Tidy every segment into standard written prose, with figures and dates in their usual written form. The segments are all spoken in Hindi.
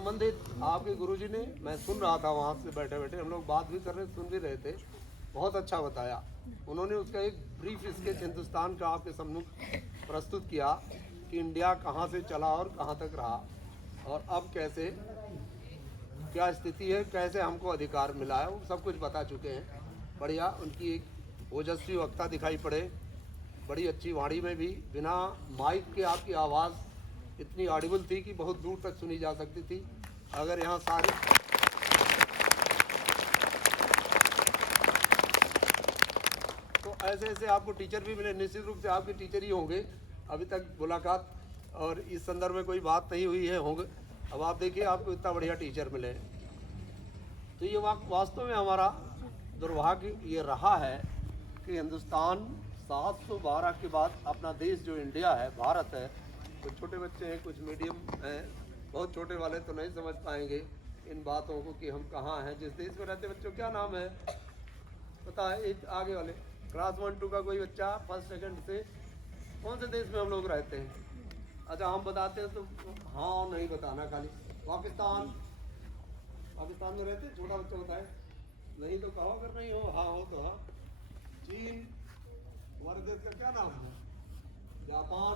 संबंधित आपके गुरुजी ने, मैं सुन रहा था वहाँ से बैठे बैठे, हम लोग बात भी कर रहे सुन भी रहे थे, बहुत अच्छा बताया उन्होंने। उसका एक ब्रीफ स्केच हिंदुस्तान का आपके सम्मुख प्रस्तुत किया कि इंडिया कहाँ से चला और कहाँ तक रहा और अब कैसे क्या स्थिति है, कैसे हमको अधिकार मिला है, वो सब कुछ बता चुके हैं। बढ़िया, उनकी एक ओजस्वी वक्ता दिखाई पड़े, बड़ी अच्छी वाणी में भी, बिना माइक के आपकी आवाज़ इतनी ऑडिबल थी कि बहुत दूर तक सुनी जा सकती थी। अगर यहाँ सारे तो ऐसे ऐसे आपको टीचर भी मिले, निश्चित रूप से आपके टीचर ही होंगे। अभी तक मुलाकात और इस संदर्भ में कोई बात नहीं हुई है, होंगे। अब आप देखिए आपको इतना बढ़िया टीचर मिले। तो ये वास्तव में हमारा दुर्भाग्य ये रहा है कि हिंदुस्तान 712 के बाद अपना देश जो इंडिया है, भारत है, कुछ छोटे बच्चे हैं, कुछ मीडियम हैं, बहुत छोटे वाले तो नहीं समझ पाएंगे इन बातों को कि हम कहाँ हैं। जिस देश में रहते बच्चों क्या नाम है पता है? एक आगे वाले क्लास 1-2 का कोई बच्चा फर्स्ट सेकंड से कौन से देश में हम लोग रहते हैं? अच्छा हम बताते हैं तो हाँ नहीं बताना, खाली पाकिस्तान में रहते हैं। छोटा बच्चा बताए, नहीं तो कहो, अगर नहीं हो हाँ हो तो हाँ। चीन, हमारे देश का क्या नाम है? जापान,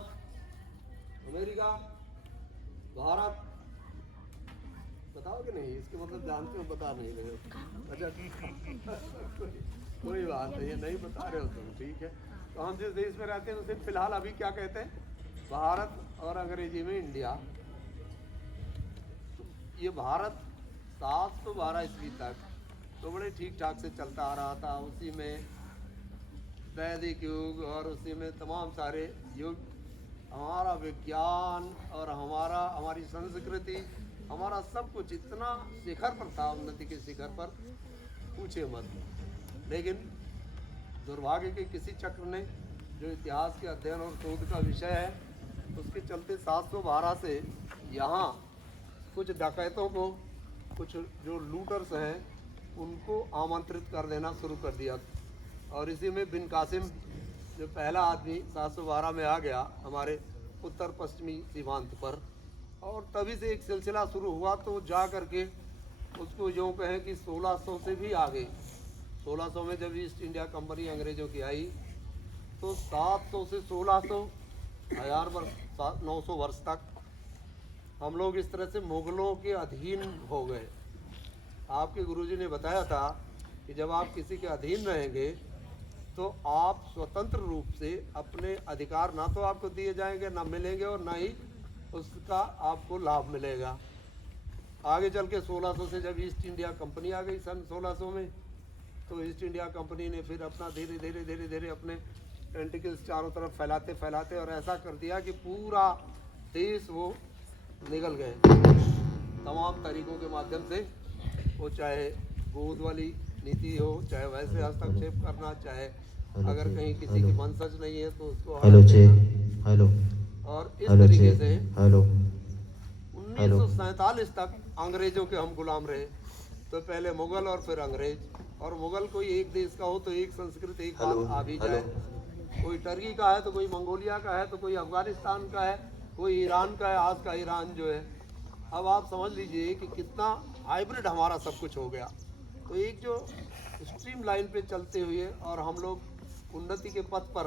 अमेरिका, भारत, बताओगे नहीं? इसके मतलब जानते हो, बता नहीं रहे हो। अच्छा कोई बात नहीं है, नहीं बता रहे हो तुम, ठीक है। तो हम जिस देश में रहते हैं उसे फिलहाल अभी क्या कहते हैं? भारत, और अंग्रेजी में इंडिया। तो ये भारत 712 ईस्वी तक तो बड़े ठीक ठाक से चलता आ रहा था। उसी में वैदिक युग और उसी में तमाम सारे युग, हमारा विज्ञान और हमारी संस्कृति, हमारा सब कुछ इतना शिखर पर था, उन्नति के शिखर पर, पूछे मत। लेकिन दुर्भाग्य के किसी चक्र ने, जो इतिहास के अध्ययन और शोध का विषय है, उसके चलते 712 से यहाँ कुछ डकैतों को, कुछ जो लूटर्स हैं उनको आमंत्रित कर देना शुरू कर दिया। और इसी में बिन कासिम जो पहला आदमी 712 में आ गया हमारे उत्तर पश्चिमी सीमांत पर, और तभी से एक सिलसिला शुरू हुआ। तो जा करके उसको यूँ कहें कि 1600 से भी आगे, 1600 में जब ईस्ट इंडिया कंपनी अंग्रेज़ों की आई तो 700 से 1600, 1000 वर्ष, 900 वर्ष तक हम लोग इस तरह से मुग़लों के अधीन हो गए। आपके गुरुजी ने बताया था कि जब आप किसी के अधीन रहेंगे तो आप स्वतंत्र रूप से अपने अधिकार ना तो आपको दिए जाएंगे, ना मिलेंगे, और ना ही उसका आपको लाभ मिलेगा। आगे चल के 1600 से जब ईस्ट इंडिया कंपनी आ गई सन 1600 में, तो ईस्ट इंडिया कंपनी ने फिर अपना धीरे धीरे अपने टेंटिकल्स चारों तरफ फैलाते फैलाते और ऐसा कर दिया कि पूरा देश वो निगल गए तमाम तरीक़ों के माध्यम से। वो चाहे गोद वाली नीति हो, चाहे वैसे हस्तक्षेप करना, चाहे अगर कहीं किसी की वंशज नहीं है तो उसको हेलो, और इस तरीके से 1947 तक अंग्रेज़ों के हम गुलाम रहे। तो पहले मुग़ल और फिर अंग्रेज़, और मुग़ल कोई एक देश का हो तो एक संस्कृति, एक बात आ भी जाए। कोई टर्की का है तो कोई मंगोलिया का है, तो कोई अफ़गानिस्तान का है, कोई ईरान का है, आज का ईरान जो है। अब आप समझ लीजिए कि कितना हाइब्रिड हमारा सब कुछ हो गया। तो एक जो स्ट्रीम लाइन पे चलते हुए और हम लोग उन्नति के पथ पर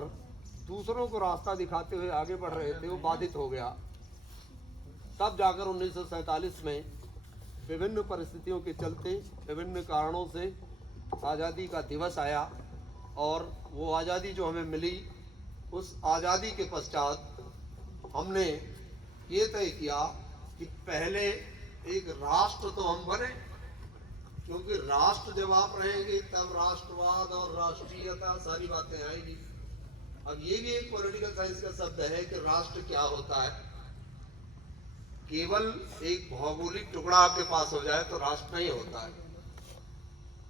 दूसरों को रास्ता दिखाते हुए आगे बढ़ रहे थे, वो बाधित हो गया। तब जाकर 1947 में विभिन्न परिस्थितियों के चलते, विभिन्न कारणों से आज़ादी का दिवस आया, और वो आज़ादी जो हमें मिली, उस आज़ादी के पश्चात हमने ये तय किया कि पहले एक राष्ट्र तो हम बने, क्योंकि राष्ट्र जब आप रहेंगे तब राष्ट्रवाद और राष्ट्रीयता सारी बातें आएंगी। अब ये भी एक पॉलिटिकल साइंस का शब्द है कि राष्ट्र क्या होता है। केवल एक भौगोलिक टुकड़ा आपके पास हो जाए तो राष्ट्र नहीं होता है।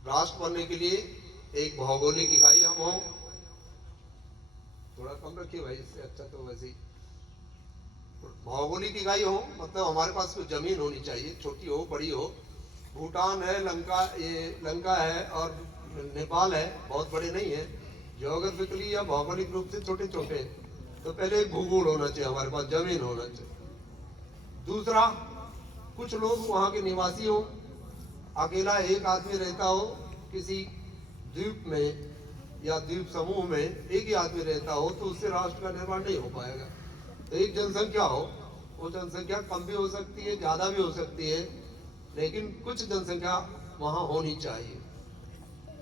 राष्ट्र बनने के लिए एक भौगोलिक इकाई हम हो, थोड़ा कम रखिए भाई, इससे अच्छा तो वैसे ही भौगोलिक इकाई हो, मतलब हमारे पास कोई जमीन होनी चाहिए, छोटी हो बड़ी हो। भूटान है, लंका है और नेपाल है, बहुत बड़े नहीं है ज्योग्राफिकली या भौगोलिक रूप से, छोटे छोटे। तो पहले एक भूगोल होना चाहिए, हमारे पास जमीन होना चाहिए। दूसरा कुछ लोग वहाँ के निवासी हो, अकेला एक आदमी रहता हो किसी द्वीप में या द्वीप समूह में, एक ही आदमी रहता हो, तो उससे राष्ट्र का निर्माण नहीं हो पाएगा। तो एक जनसंख्या हो, वो जनसंख्या कम भी हो सकती है, ज़्यादा भी हो सकती है, लेकिन कुछ जनसंख्या वहाँ होनी चाहिए।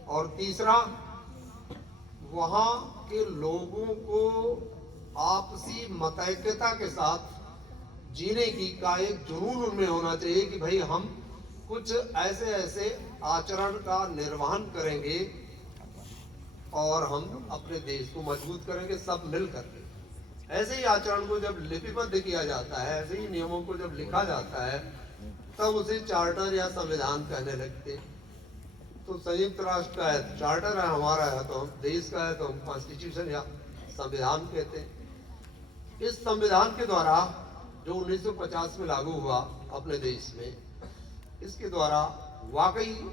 और तीसरा, वहाँ के लोगों को आपसी मतैक्यता के साथ जीने की का एक जुनून उनमें होना चाहिए कि भाई हम कुछ ऐसे ऐसे आचरण का निर्वहन करेंगे और हम अपने देश को मजबूत करेंगे सब मिल करके। ऐसे ही आचरण को जब लिपिबद्ध किया जाता है, ऐसे ही नियमों को जब लिखा जाता है, तब उसे चार्टर या संविधान कहने लगते। तो संयुक्त राष्ट्र का है चार्टर है, हमारा है तो हम देश का है तो हम कॉन्स्टिट्यूशन या संविधान कहते हैं। इस संविधान के द्वारा जो 1950 में लागू हुआ अपने देश में, इसके द्वारा वाकई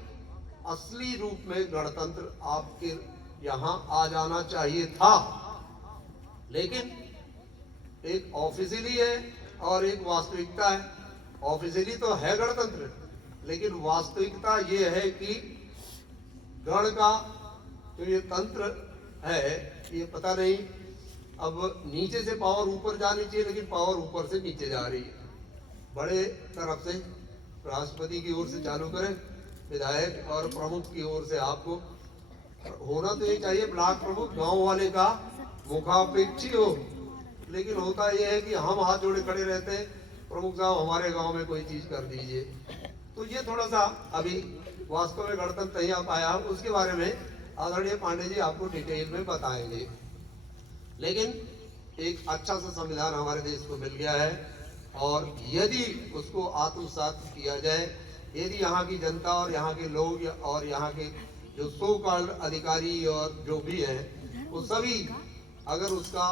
असली रूप में गणतंत्र आपके यहाँ आ जाना चाहिए था। लेकिन एक ऑफिशियली है और एक वास्तविकता है। ऑफिशियली तो है गणतंत्र, लेकिन वास्तविकता ये है कि गण का जो ये तंत्र है, ये पता नहीं, अब नीचे से पावर ऊपर जानी चाहिए, लेकिन पावर ऊपर से नीचे जा रही है। बड़े तरफ से राष्ट्रपति की ओर से चालू करें, विधायक और प्रमुख की ओर से आपको होना तो ये चाहिए ब्लॉक प्रमुख गांव वाले का मुखापेक्षी हो, लेकिन होता यह है कि हम हाथ जोड़े खड़े रहते हैं, प्रमुख साहब हमारे गांव में कोई चीज कर दीजिए। तो ये थोड़ा सा अभी वास्तव में गणतंत्र नहीं आ पाया, उसके बारे में आदरणीय पांडे जी आपको डिटेल में बताएंगे। लेकिन एक अच्छा सा संविधान हमारे देश को मिल गया है, और यदि उसको आत्मसात किया जाए, यदि यहाँ की जनता और यहाँ के लोग और यहाँ के जो सो कॉल्ड अधिकारी और जो भी हैं, वो सभी अगर उसका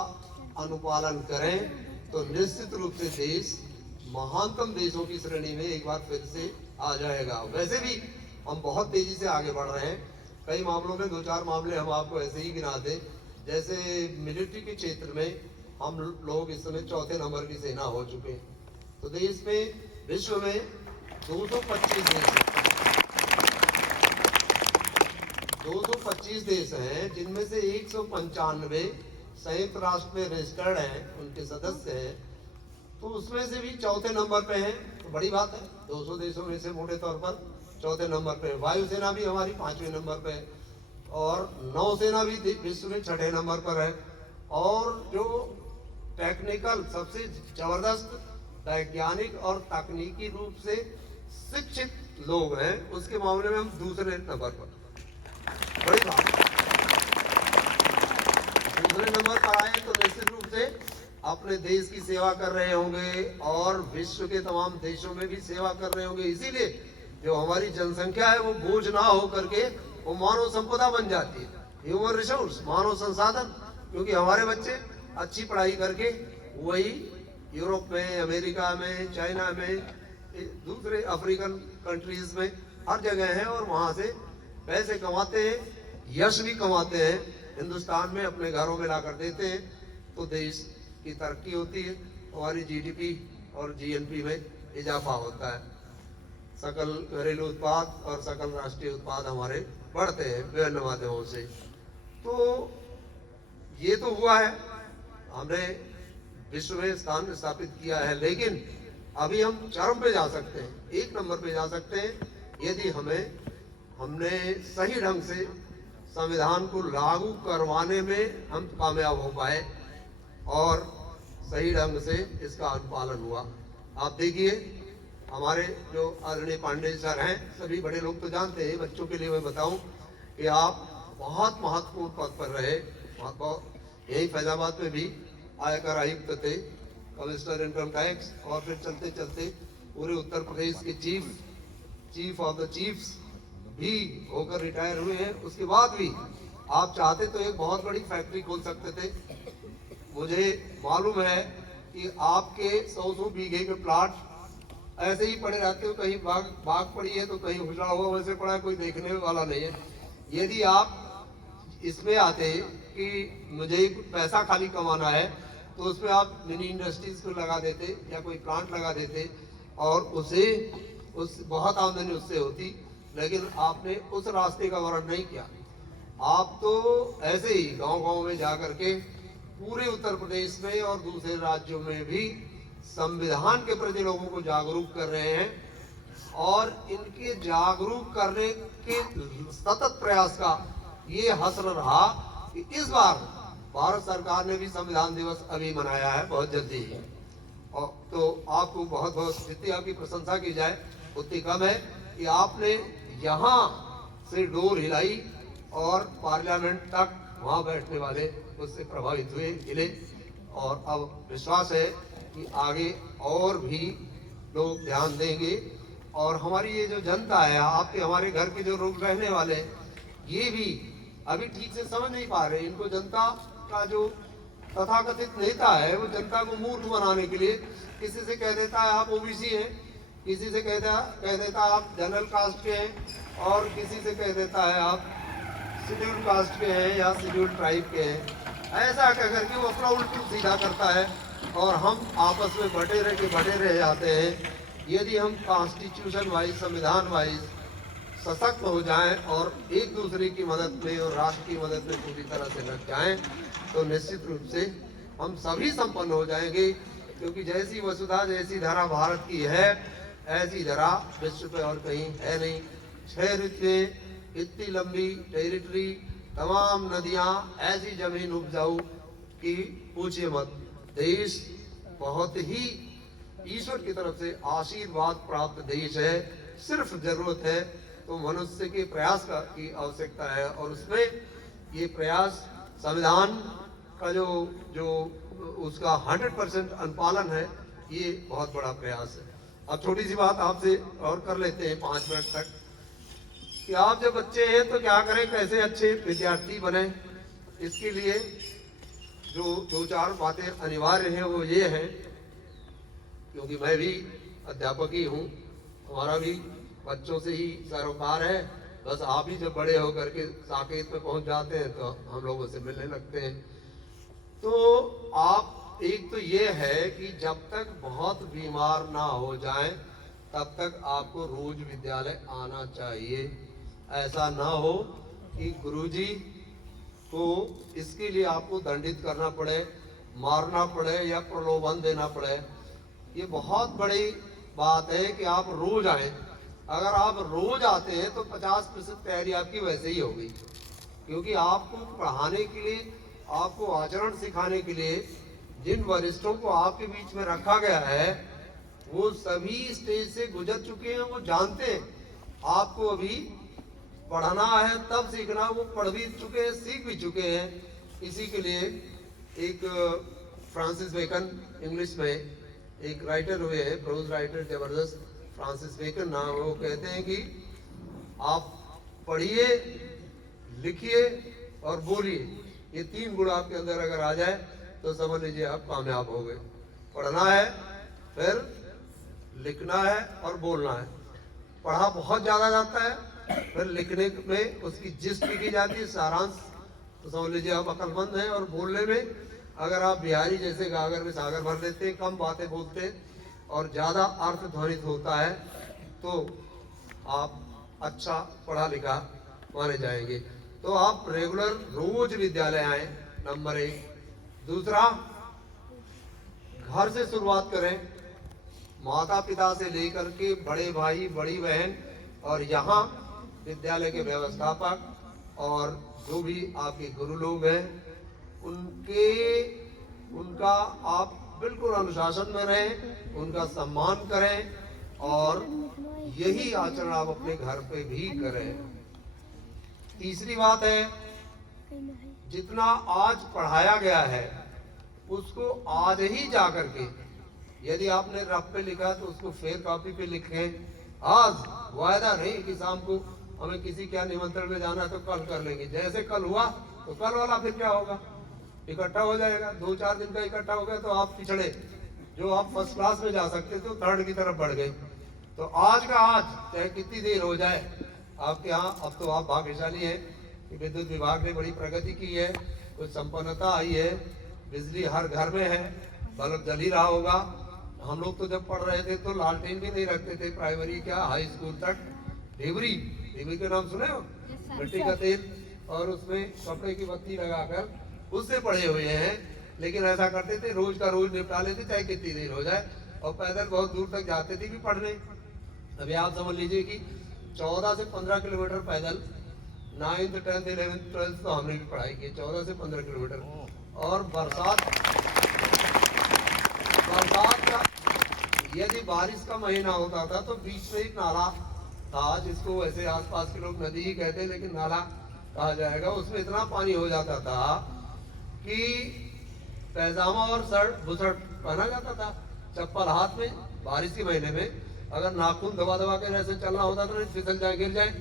अनुपालन करें, तो निश्चित रूप से देश महानतम देशों की श्रेणी में एक बार फिर से आ जाएगा। वैसे भी हम बहुत तेजी से आगे बढ़ रहे हैं। कई मामलों में 2-4 मामले हम आपको ऐसे ही गिना दें, जैसे मिलिट्री के क्षेत्र में हम लोग इस समय 4थे नंबर की सेना हो चुके हैं। तो देश में, विश्व में 225 देश हैं, जिनमें से 195 संयुक्त राष्ट्र में रजिस्टर्ड हैं, उनके सदस्य हैं। तो उसमें से भी 4थे नंबर पे हैं, तो बड़ी बात है। 200 देशों में से मोटे तौर पर 4थे नंबर पे। वायुसेना भी हमारी 5वें नंबर पे है, और नौसेना भी विश्व में 6ठे नंबर पर है। और जो टेक्निकल सबसे जबरदस्त वैज्ञानिक और तकनीकी रूप से शिक्षित लोग हैं, उसके मामले में हम दूसरे नंबर पर। बड़ी बात, दूसरे नंबर पर आए तो निश्चित रूप से अपने देश की सेवा कर रहे होंगे और विश्व के तमाम देशों में भी सेवा कर रहे होंगे। इसीलिए जो हमारी जनसंख्या है वो बोझ ना हो करके वो मानव संपदा बन जाती है, ह्यूमन रिसोर्स, मानव संसाधन। क्योंकि हमारे बच्चे अच्छी पढ़ाई करके वही यूरोप में, अमेरिका में, चाइना में, दूसरे अफ्रीकन कंट्रीज में हर जगह हैं, और वहाँ से पैसे कमाते हैं, यश भी कमाते हैं, हिंदुस्तान में अपने घरों में लाकर देते हैं। तो देश की तरक्की होती है, हमारी जीडीपी और जीएनपी में इजाफा होता है, सकल घरेलू उत्पाद और सकल राष्ट्रीय उत्पाद हमारे बढ़ते हैं विभिन्न माध्यमों से। तो ये तो हुआ है, हमने विश्व में स्थान स्थापित किया है, लेकिन अभी हम चरम पे जा सकते हैं, 1 नंबर पे जा सकते हैं, यदि हमने सही ढंग से संविधान को लागू करवाने में हम कामयाब हो पाए और सही ढंग से इसका अनुपालन हुआ। आप देखिए, हमारे जो आदरणीय पांडे सर हैं, सभी बड़े लोग तो जानते हैं, बच्चों के लिए मैं बताऊं कि आप बहुत महत्वपूर्ण पद पर रहे। यही फैजाबाद में भी आयकर आयुक्त थे, कमिश्नर इनकम टैक्स, और फिर चलते चलते पूरे उत्तर प्रदेश के चीफ ऑफ द चीफ्स भी होकर रिटायर हुए हैं। उसके बाद भी आप चाहते तो एक बहुत बड़ी फैक्ट्री खोल सकते थे। मुझे मालूम है कि आपके 100 बीघे के प्लाट ऐसे ही पड़े रहते हो, कहीं बाग पड़ी है तो कहीं उजड़ा हुआ वैसे पड़ा है, कोई देखने वाला नहीं है। यदि आप इसमें आते कि मुझे पैसा खाली कमाना है, तो उसमें आप मिनी इंडस्ट्रीज को लगा देते या कोई प्लांट लगा देते, और उसे उस बहुत आमदनी उससे होती, लेकिन आपने उस रास्ते का वर्णन नहीं किया। आप तो ऐसे ही गांव-गांव में जा करके पूरे उत्तर प्रदेश में और दूसरे राज्यों में भी संविधान के प्रति लोगों को जागरूक कर रहे हैं, और इनके जागरूक करने के सतत प्रयास का ये हसर रहा कि इस बार भारत सरकार ने भी संविधान दिवस अभी मनाया है, बहुत जल्दी ही। और तो आपको बहुत बहुत जितनी आपकी प्रशंसा की जाए उतनी कम है कि आपने यहाँ से डोर हिलाई और पार्लियामेंट तक वहाँ बैठने वाले उससे प्रभावित हुए, हिले। और अब विश्वास है कि आगे और भी लोग ध्यान देंगे। और हमारी ये जो जनता है, आपके हमारे घर के जो लोग रहने वाले, ये भी अभी ठीक से समझ नहीं पा रहे। इनको जनता का जो तथाकथित नेता है वो जनता को मूर्ख बनाने के लिए किसी से कह देता है आप ओबीसी हैं, किसी से कह देता है आप जनरल कास्ट के हैं, और किसी से कह देता है आप शेड्यूल कास्ट के हैं या शेड्यूल ट्राइब के हैं। ऐसा कह करके वो अपना उल्टू सीधा करता है और हम आपस में बटे रह जाते हैं। यदि हम कॉन्स्टिट्यूशन वाइज, संविधान वाइज सशक्त हो जाएं और एक दूसरे की मदद में और राष्ट्र की मदद में पूरी तरह से लग जाएं, तो निश्चित रूप से हम सभी संपन्न हो जाएंगे। क्योंकि जैसी वसुधा जैसी धरा भारत की है, ऐसी धरा विश्व पे और कहीं है नहीं। 6 ऋतुएं, इतनी लंबी टेरिटरी, तमाम नदियां, ऐसी जमीन उपजाऊ कि पूछिए मत। देश बहुत ही ईश्वर की तरफ से आशीर्वाद प्राप्त देश है। सिर्फ जरूरत है तो मनुष्य के प्रयास की आवश्यकता है, और उसमें ये प्रयास संविधान का जो उसका 100% अनुपालन है, ये बहुत बड़ा प्रयास है। अब छोटी सी बात आपसे और कर लेते हैं 5 मिनट तक, कि आप जब बच्चे हैं तो क्या करें, कैसे अच्छे विद्यार्थी बने। इसके लिए जो 2-4 बातें अनिवार्य हैं वो ये हैं, क्योंकि मैं भी अध्यापक ही हूँ, हमारा भी बच्चों से ही सरोकार है। बस आप ही जब बड़े होकर के साकेत पे पहुंच जाते हैं तो हम लोगों से मिलने लगते हैं। तो आप, एक तो ये है कि जब तक बहुत बीमार ना हो जाएं तब तक आपको रोज विद्यालय आना चाहिए। ऐसा ना हो कि गुरुजी को इसके लिए आपको दंडित करना पड़े, मारना पड़े या प्रलोभन देना पड़े। ये बहुत बड़ी बात है कि आप रोज आए। अगर आप रोज आते हैं तो 50% तैयारी आपकी वैसे ही होगी, क्योंकि आपको पढ़ाने के लिए, आपको आचरण सिखाने के लिए जिन वरिष्ठों को आपके बीच में रखा गया है वो सभी स्टेज से गुजर चुके हैं। वो जानते हैं आपको अभी पढ़ना है तब सीखना, वो पढ़ भी चुके हैं, सीख भी चुके हैं। इसी के लिए एक फ्रांसिस बेकन, इंग्लिश में एक राइटर हुए हैं, प्रोज राइटर जबरदस्त, फ्रांसिस बेकन नाम, वो कहते हैं कि आप पढ़िए, लिखिए और बोलिए, ये 3 गुण आपके अंदर अगर आ जाए तो समझ लीजिए आप कामयाब हो गए। पढ़ना है, फिर लिखना है और बोलना है। पढ़ा बहुत ज़्यादा जाता है, फिर लिखने में उसकी जिस्ट लिखी जाती है, सारांश, तो समझ लीजिए आप अक्लमंद हैं। और बोलने में अगर आप बिहारी जैसे गागर में सागर भर देते हैं, कम बातें बोलते हैं और ज़्यादा अर्थ ध्वनित होता है, तो आप अच्छा पढ़ा लिखा माने जाएंगे। तो आप रेगुलर रोज विद्यालय आए, नंबर 1। दूसरा, घर से शुरुआत करें, माता पिता से लेकर के बड़े भाई, बड़ी बहन, और यहाँ विद्यालय के व्यवस्थापक और जो भी आपके गुरु लोग हैं, उनका आप बिल्कुल अनुशासन में रहें, उनका सम्मान करें, और यही आचरण आप अपने घर पे भी करें। तीसरी बात है, जितना आज पढ़ाया गया है उसको आज ही जा करके, यदि आपने रफ पे लिखा तो उसको फेयर कॉपी पे लिखें। आज वायदा नहीं कि शाम को हमें किसी क्या निमंत्रण में जाना है तो कल कर लेंगे। जैसे कल हुआ तो कल वाला फिर क्या होगा, इकट्ठा हो जाएगा। 2-4 दिन का इकट्ठा हो गया तो आप पिछड़े, जो आप फर्स्ट क्लास में जा सकते थे 3rd की तरफ बढ़ गए। तो आज का आज, चाहे कितनी देर हो जाए आपके यहाँ, अब तो आप भाग्यशाली हैं कि विद्युत विभाग ने बड़ी प्रगति की है, कुछ संपन्नता आई है, बिजली हर घर में है, बल्ब जल ही रहा होगा, हम लोग तो जब पढ़ रहे थे तो लालटेन भी नहीं रखते थे, प्राइमरी क्या हाई स्कूल तक ढेबरी, ढेबरी के नाम सुने हो? मिट्टी का तेल और उसमें कपड़े की बत्ती लगाकर उससे पढ़े हुए हैं। लेकिन ऐसा करते थे, रोज का रोज निपटा लेते चाहे कितनी देर हो जाए, और पैदल बहुत दूर तक जाते थे भी पढ़ने। अभी आप समझ लीजिए कि 14 से 15 किलोमीटर पैदल 9th 10th 11th 12th तो हमने भी पढ़ाई की, 14 से 15 किलोमीटर। और बरसात का यदि बारिश का महीना होता था तो बीच में एक नाला था, जिसको वैसे आसपास के लोग नदी ही कहते, लेकिन नाला कहा जाएगा। उसमें इतना पानी हो जाता था कि पैजामा और शर्ट बुशर्ट पहना जाता था, चप्पल हाथ में। बारिश के महीने में अगर नाखून दबा दबा के ऐसे चलना होता तो नहीं फिसल जाए, गिर जाए।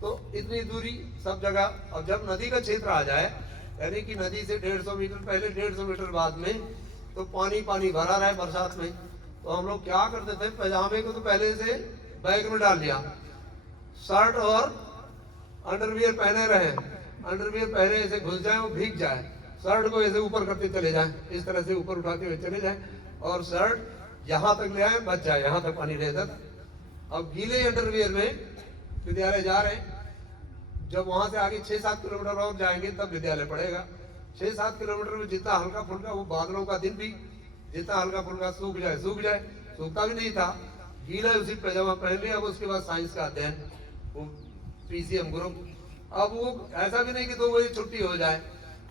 तो इतनी दूरी सब जगह। अब जब नदी का क्षेत्र आ जाए, यानी कि नदी से 150 मीटर पहले 150 मीटर बाद में तो पानी पानी भरा रहे बरसात में, तो हम लोग क्या करते थे, पैजामे को तो पहले से बैग में डाल लिया, शर्ट और अंडरवियर पहने रहे, अंडरवियर पहले ऐसे घुस जाए वो भीग जाए, शर्ट को ऐसे ऊपर करते चले जाए, इस तरह से ऊपर उठाते हुए चले जाए, और शर्ट यहाँ तक ले आए बच जाए, यहाँ तक पानी रहता था। अब गीले अंडरवियर में विद्यालय जा रहे हैं, जब वहां से आगे 6-7 किलोमीटर और जाएंगे तब विद्यालय पड़ेगा। 6-7 किलोमीटर में जितना हल्का फुल्का, वो बादलों का दिन भी जितना हल्का फुल्का सूख जाए, सूखता भी नहीं था, गीला उसी पैजामा पहन लिया। अब उसके बाद साइंस का अध्ययन, वो पीसीएम ग्रुप। अब वो ऐसा भी नहीं कि 2 बजे छुट्टी हो जाए,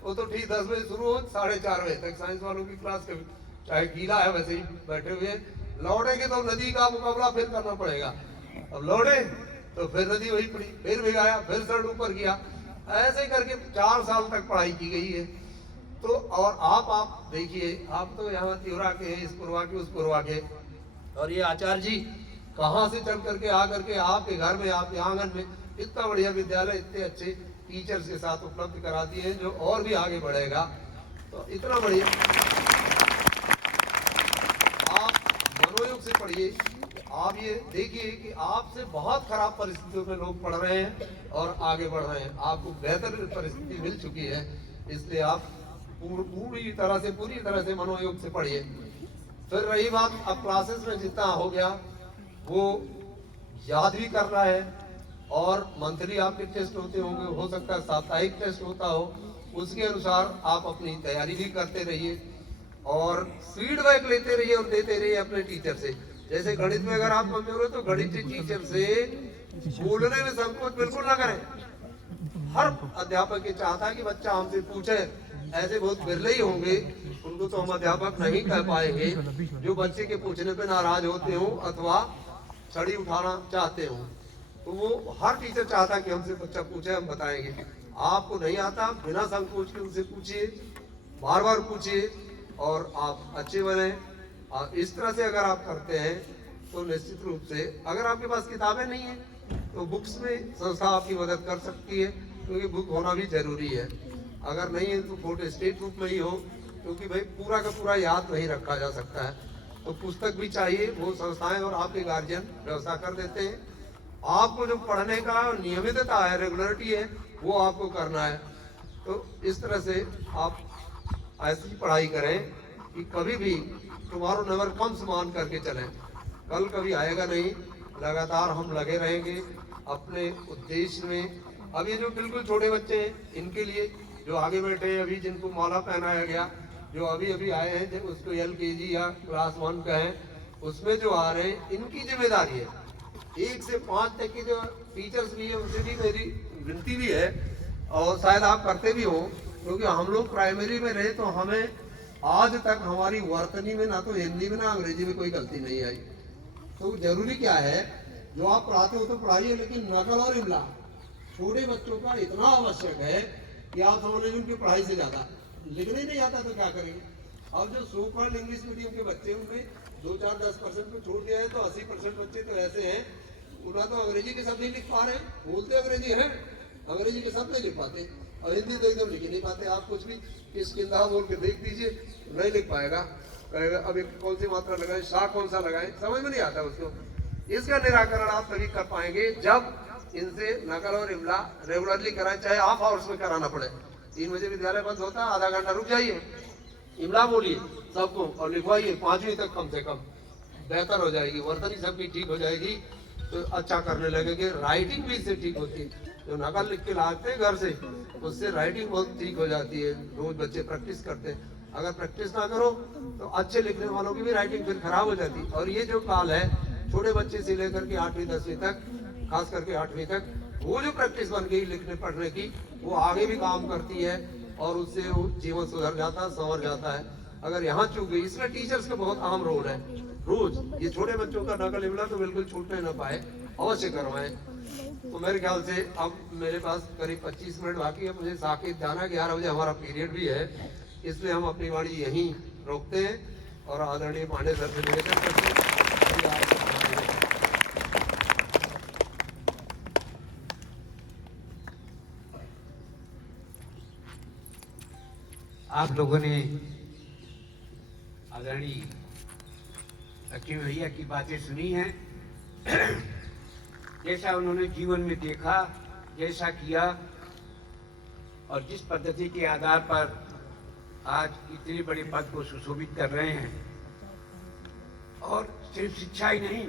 वो तो ठीक 10 बजे शुरू हो, 4:30 बजे तक साइंस वालों की क्लास के, चाहे गीला है वैसे ही बैठे हुए। लौटेंगे तो नदी का मुकाबला फिर करना पड़ेगा। अब लौटे तो फिर नदी वही पड़ी, फिर भिगाया, फिर शर्ट ऊपर किया, ऐसे करके 4 साल तक पढ़ाई की गई है। तो और आप देखिए, आप तो यहाँ तिवरा के हैं, इस पुरवा के उस पुरवा के, और ये आचार्य जी कहाँ से चल करके आकर के आपके घर में, आपके आंगन में इतना बढ़िया विद्यालय, इतने अच्छे टीचर्स के साथ उपलब्ध करा दिए हैं, जो और भी आगे बढ़ेगा। तो इतना बढ़िया आप मनोयोग से पढ़िए। आप ये देखिए कि आपसे बहुत खराब परिस्थितियों में लोग पढ़ रहे हैं और आगे बढ़ रहे हैं, आपको बेहतर परिस्थिति मिल चुकी है, इसलिए आप पूरी तरह से मनोयोग से पढ़िए। फिर रही बात, अब क्लासेस में जितना हो गया वो याद भी करना है, और मंथली आपके टेस्ट होते होंगे, हो सकता है साप्ताहिक टेस्ट होता हो, उसके अनुसार आप अपनी तैयारी भी करते रहिए और फीडबैक लेते रहिए और देते रहिए अपने टीचर से। जैसे गणित में अगर आप कमजोर हो तो गणित के टीचर से बोलने में संकोच बिल्कुल ना करें। हर अध्यापक ये चाहता है कि बच्चा हमसे पूछे, ऐसे बहुत बिरले ही होंगे, उनको तो हम अध्यापक नहीं कह पाएंगे, जो बच्चे के पूछने पे नाराज होते हो अथवा छड़ी उठाना चाहते हो। तो वो हर टीचर चाहता है कि हमसे बच्चा पूछे, हम बताएंगे। आपको नहीं आता, बिना संकोच के उनसे पूछिए, बार बार पूछिए, और आप अच्छे बने। इस तरह से अगर आप करते हैं तो निश्चित रूप से, अगर आपके पास किताबें नहीं है तो बुक्स में संस्था आपकी मदद कर सकती है, क्योंकि बुक होना भी जरूरी है। अगर नहीं है तो फोटो स्टेट रूप में ही हो, क्योंकि भाई पूरा का पूरा याद नहीं रखा जा सकता है, तो पुस्तक भी चाहिए। वो संस्थाएं और आपके गार्जियन व्यवस्था कर देते हैं। आपको जो पढ़ने का नियमितता है, रेगुलरिटी है, वो आपको करना है। तो इस तरह से आप ऐसी पढ़ाई करें कि कभी भी टुमारो नेवर कम्स मान करके चलें, कल कभी आएगा नहीं। लगातार हम लगे रहेंगे अपने उद्देश्य में। अब ये जो बिल्कुल छोटे बच्चे हैं, इनके लिए जो आगे बैठे हैं, अभी जिनको माला पहनाया गया, जो अभी अभी आए हैं, उसको LKG या क्लास 1 का है, उसमें जो आ रहे हैं, इनकी जिम्मेदारी है। 1 से 5 तक के जो टीचर्स भी है, उनसे भी मेरी विनती भी है, और शायद आप करते भी हो, क्योंकि हम लोग प्राइमरी में रहे तो हमें आज तक हमारी वर्तनी में ना तो हिंदी में ना अंग्रेजी में कोई गलती नहीं आई। तो जरूरी क्या है, जो आप पढ़ाते हो तो पढ़ाइए, लेकिन नकल और इमला छोटे बच्चों का इतना आवश्यक है कि आप समझ लीजिए उनकी पढ़ाई से ज्यादा। लिखने ही नहीं आता तो क्या करेंगे। अब जो सो कॉल्ड इंग्लिश मीडियम के बच्चे, उनमें 2-4-10% को छोड़ दिया है, तो 80% बच्चे तो ऐसे हैं, उन्हें तो अंग्रेजी के शब्द नहीं लिख पा रहे, बोलते अंग्रेजी है, अंग्रेजी के शब्द नहीं लिख पाते, और हिंदी तो एकदम लिख ही नहीं पाते। आप कुछ भी किसकिंदा बोल के देख दीजिए, नहीं लिख पाएगा, कहेगा अब एक कौन सी मात्रा लगाए, शाह कौन सा लगाए, समझ में नहीं आता उसको। इसका निराकरण आप तभी कर पाएंगे जब इनसे नकल और इमला रेगुलरली कराएं, चाहे हाफ आवर्स में कराना पड़े। 3 बजे विद्यालय बंद होता है, आधा घंटा रुक जाइए, इमला बोलिए सबको और लिखवाइए 5वीं तक कम से कम। बेहतर हो जाएगी, वर्तनी सबकी ठीक हो जाएगी, तो अच्छा करने लगेंगे। राइटिंग भी इससे ठीक होती है, जो नकल लिख के लाते हैं घर से, उससे राइटिंग बहुत ठीक हो जाती है। रोज बच्चे प्रैक्टिस करते हैं, अगर प्रैक्टिस ना करो तो अच्छे लिखने वालों की भी राइटिंग फिर खराब हो जाती है। और ये जो काल है छोटे बच्चे से लेकर के 8वीं 10वीं तक, खास करके 8वीं तक, वो जो प्रैक्टिस बन गई लिखने पढ़ने की, वो आगे भी काम करती है और उससे वो जीवन सुधर जाता है, संवर जाता है। अगर यहाँ चूक गई, इसमें टीचर्स का बहुत अहम रोल है। रोज ये छोटे बच्चों का नकल इमला तो बिल्कुल छूटने ना पाए, अवश्य करवाएं। तो मेरे ख्याल से अब मेरे पास करीब 25 मिनट बाकी है, मुझे साकेत जाना, 11 बजे हमारा पीरियड भी है, इसलिए हम अपनी वाणी यहीं रोकते हैं और आदरणीय पांडे सर से निवेदन करते हैं। आप लोगों ने आदरणीय लक्ष्मी भैया की बातें सुनी हैं। जैसा उन्होंने जीवन में देखा, जैसा किया और जिस पद्धति के आधार पर आज इतने बड़े पद को सुशोभित कर रहे हैं, और सिर्फ शिक्षा ही नहीं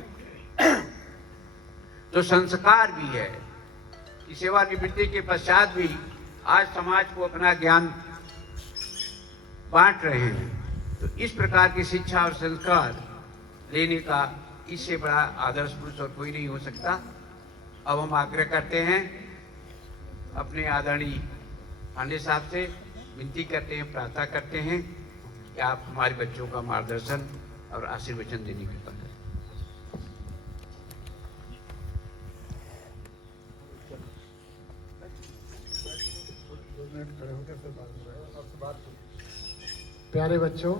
तो संस्कार भी है कि सेवानिवृत्ति के पश्चात भी आज समाज को अपना ज्ञान बांट रहे हैं। तो इस प्रकार की शिक्षा और संस्कार लेने का इससे बड़ा आदर्श पुरुष और कोई नहीं हो सकता। अब हम आग्रह करते हैं, अपने आदरणीय पांडे साहब से विनती करते हैं, प्रार्थना करते हैं कि आप हमारे बच्चों का मार्गदर्शन और आशीर्वचन देने की कृपा करें। प्यारे बच्चों,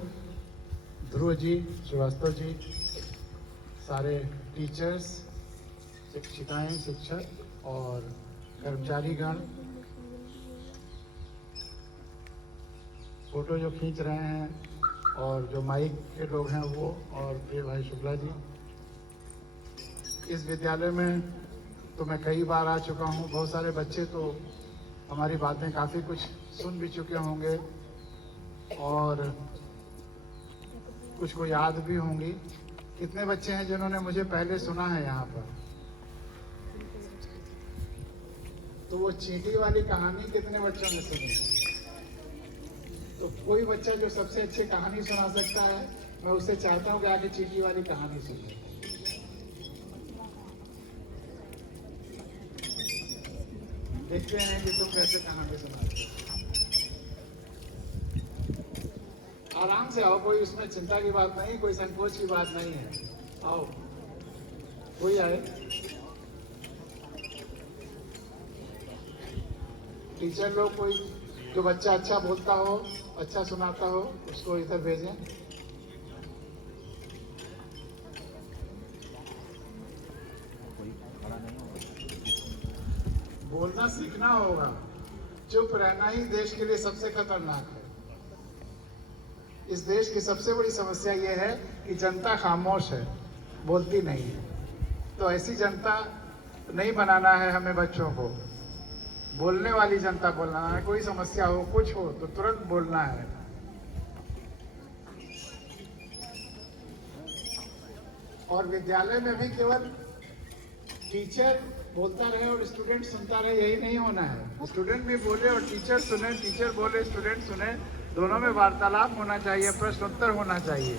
ध्रुव जी, श्रीवास्तव जी, सारे टीचर्स, शिक्षिकाएं, शिक्षक और कर्मचारीगण, फोटो जो खींच रहे हैं और जो माइक के लोग हैं वो, और प्रिय भाई शुक्ला जी, इस विद्यालय में तो मैं कई बार आ चुका हूँ। बहुत सारे बच्चे तो हमारी बातें काफ़ी कुछ सुन भी चुके होंगे और कुछ को याद भी होंगी। कितने बच्चे हैं जिन्होंने मुझे पहले सुना है यहाँ पर? तो वो चींटी वाली कहानी कितने बच्चों ने सुनी है? तो कोई बच्चा जो सबसे अच्छी कहानी सुना सकता है, मैं उससे चाहता हूँ कि आके चींटी वाली कहानी सुने। देखते हैं कि तुम कैसे कहानी सुनाते हो। आराम से आओ, कोई उसमें चिंता की बात नहीं, कोई संकोच की बात नहीं है। आओ, कोई आए। टीचर लोग, कोई जो बच्चा अच्छा बोलता हो, अच्छा सुनाता हो, उसको इधर भेजें। बोलना सीखना होगा। चुप रहना ही देश के लिए सबसे खतरनाक है। इस देश की सबसे बड़ी समस्या यह है कि जनता खामोश है, बोलती नहीं है। तो ऐसी जनता नहीं बनाना है हमें बच्चों को, बोलने वाली जनता बोलना है। कोई समस्या हो, कुछ हो तो तुरंत बोलना है। और विद्यालय में भी केवल टीचर बोलता रहे और स्टूडेंट सुनता रहे, यही नहीं होना है। स्टूडेंट भी बोले और टीचर सुने, टीचर बोले, स्टूडेंट सुने, दोनों में वार्तालाप होना चाहिए, प्रश्न उत्तर होना चाहिए,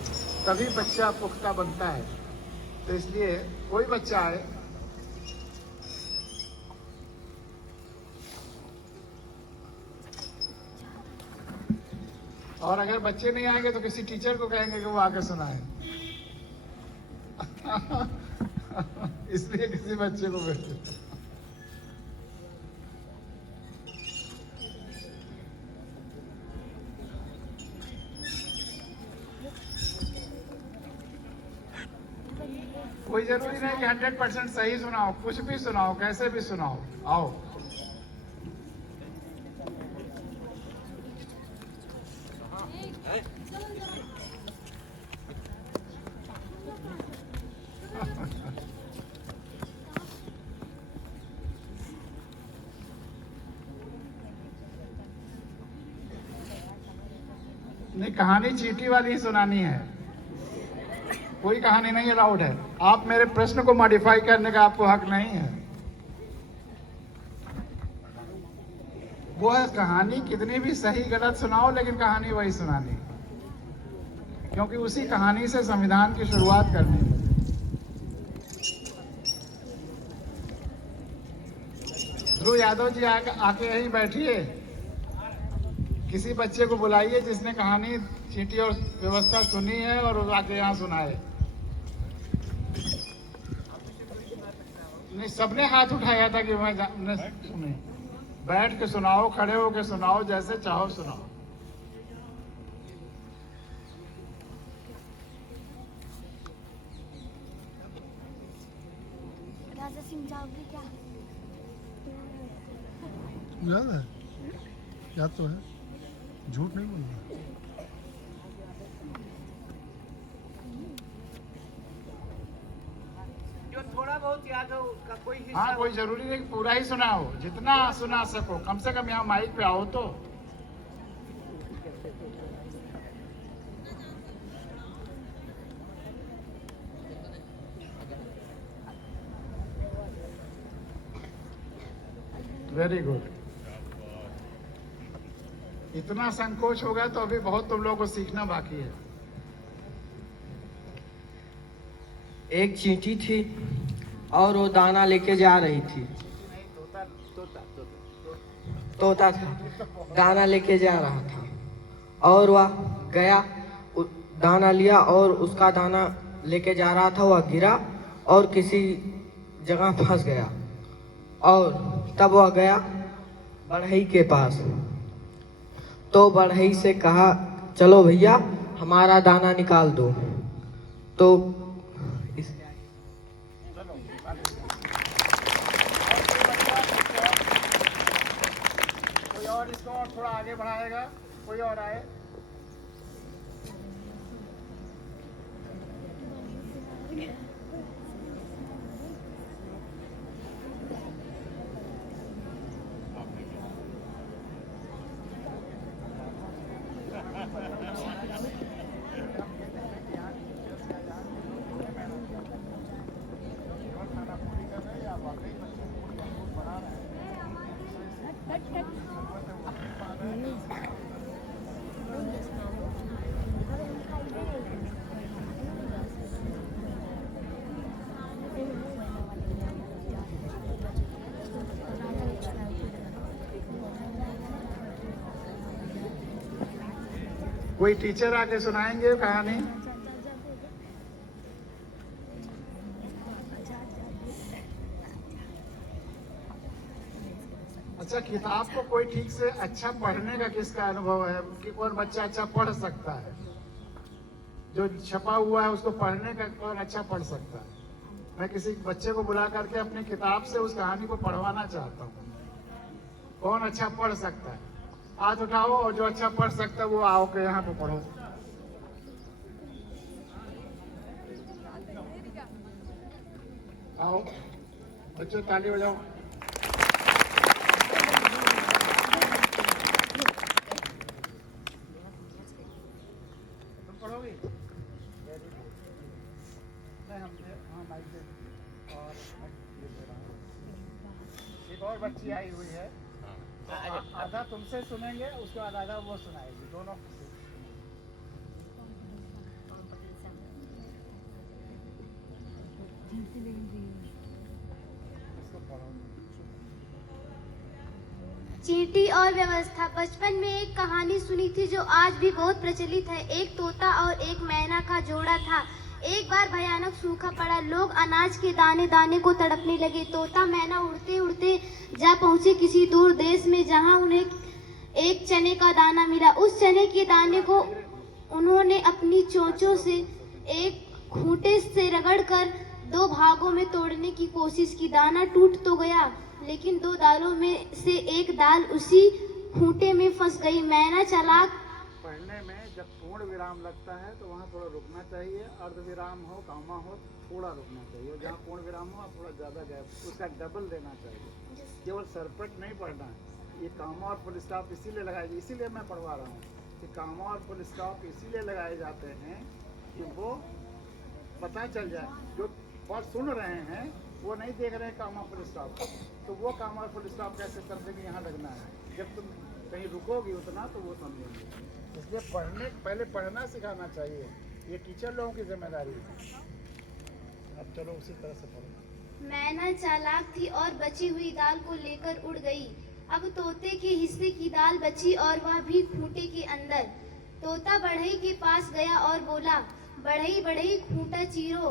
तभी बच्चा पुख्ता बनता है। तो इसलिए कोई बच्चा आए, और अगर बच्चे नहीं आएंगे तो किसी टीचर को कहेंगे कि वो आकर सुनाए। इसलिए किसी बच्चे को भेजो। कोई जरूरी नहीं कि 100% सही सुनाओ, कुछ भी सुनाओ, कैसे भी सुनाओ। आओ, नहीं, कहानी चींटी वाली ही सुनानी है। कोई कहानी नहीं अलाउड है। आप मेरे प्रश्न को मॉडिफाई करने का आपको हक नहीं है। वो है कहानी कितनी भी सही गलत सुनाओ, लेकिन कहानी वही सुनानी, क्योंकि उसी कहानी से संविधान की शुरुआत करनी है। ध्रुव यादव जी आके यहीं बैठिए, किसी बच्चे को बुलाइए जिसने कहानी चींटी और व्यवस्था सुनी है और वो आके यहाँ सुनाए। नहीं, सबने हाथ उठाया था कि मैं सुने। बैठ के सुनाओ, खड़े होके सुनाओ, जैसे चाहो सुनाओ। राजा सिंह जाओगे क्या? याद है, याद तो है, झूठ नहीं बोलना। जो थोड़ा बहुत याद हो उसका कोई हिस्सा हाँ, कोई जरूरी नहीं कि पूरा ही सुनाओ, जितना सुना सको। कम से कम यहाँ माइक पे आओ तो। Very good. इतना संकोच हो गया तो अभी बहुत तुम लोगों को सीखना बाकी है। एक चींटी थी और वो दाना लेके जा रही थी। तोता था, दाना लेके जा रहा था और वह गया, दाना लिया और उसका दाना लेके जा रहा था, वह गिरा और किसी जगह फंस गया। और तब वह गया बढ़ई के पास, तो बढ़ई से कहा चलो भैया हमारा दाना निकाल दो। तो कोई और इसको और थोड़ा आगे बढ़ाएगा, कोई और आए। कोई टीचर आके सुनाएंगे कहानी? अच्छा, किताब को कोई ठीक से अच्छा पढ़ने का किसका अनुभव है कि कौन बच्चा अच्छा पढ़ सकता है? जो छपा हुआ है उसको पढ़ने का कौन अच्छा पढ़ सकता है? मैं किसी बच्चे को बुला करके अपनी किताब से उस कहानी को पढ़वाना चाहता हूँ। कौन अच्छा पढ़ सकता है? हाथ उठाओ, और जो अच्छा पढ़ सकता है वो आओ के यहाँ पे पढ़ो। आओ बच्चों, ताली बजाओ। तुम पढ़ोगे? नहीं, हाँ माइक दे। और एक और बच्ची आई हुई है, आधा तुमसे सुनेंगे, उसके बाद आधा वो सुनाएगी, दोनों। चींटी और व्यवस्था। बचपन में एक कहानी सुनी थी जो आज भी बहुत प्रचलित है। एक तोता और एक मैना का जोड़ा था। एक बार भयानक सूखा पड़ा, लोग अनाज के दाने दाने को तड़पने लगे। तोता मैना उड़ते उड़ते जा पहुंचे किसी दूर देश में, जहां उन्हें एक चने का दाना मिला। उस चने के दाने को उन्होंने अपनी चोंचों से एक खूंटे से रगड़कर दो भागों में तोड़ने की कोशिश की। दाना टूट तो गया, लेकिन दो दालों में से एक दाल उसी खूंटे में फंस गई। मैना चालाक। पढ़ने में जब पूर्ण विराम लगता है तो वहाँ थोड़ा रुकना चाहिए। अर्ध विराम हो, कामा हो, थोड़ा रुकना चाहिए। और जहाँ पूर्ण विराम हो थोड़ा ज़्यादा गैप, उसका डबल देना चाहिए। केवल सरपट नहीं पढ़ना है। ये कामा और फुल स्टॉप इसीलिए लगाए, इसीलिए मैं पढ़वा रहा हूँ कि कामा और फुल स्टॉप इसीलिए लगाए जाते हैं कि वो पता चल जाए, जो और सुन रहे हैं वो नहीं देख रहे हैं कामा फुल स्टॉप, तो वो कामा फुल स्टॉप कैसे समझेंगे यहाँ लगना है। जब तुम कहीं रुकोगी उतना तो वो समझेंगे। इसलिए पहले पढ़ना सिखाना चाहिए, ये टीचर लोगों की जिम्मेदारी है। अब चलो उसी तरह से पढ़ो। मैना चालाक थी और बची हुई दाल को लेकर उड़ गई। अब तोते के हिस्से की दाल बची और वह भी खूंटे के अंदर। तोता बढ़ई के पास गया और बोला, बढ़ई बढ़ई खूंटा चीरो,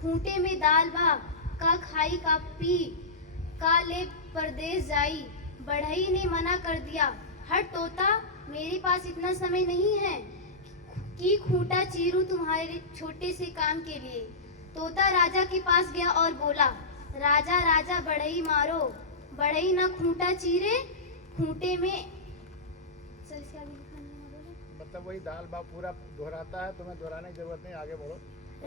खूंटे में दाल बा, का खाई का पी, का ले परदेस जाई। बढ़ई ने मना कर दिया, हट तोता, मेरे पास इतना समय नहीं है कि खूंटा चीरूं तुम्हारे छोटे से काम के लिए। तोता राजा के पास गया और बोला, राजा राजा बढ़ई मारो, बढ़ई ना खूंटा चीरे, खूंटे में। मतलब वही दाल बा पूरा दोहराता है, तुम्हें दोहराने की जरूरत नहीं, आगे बढ़ो।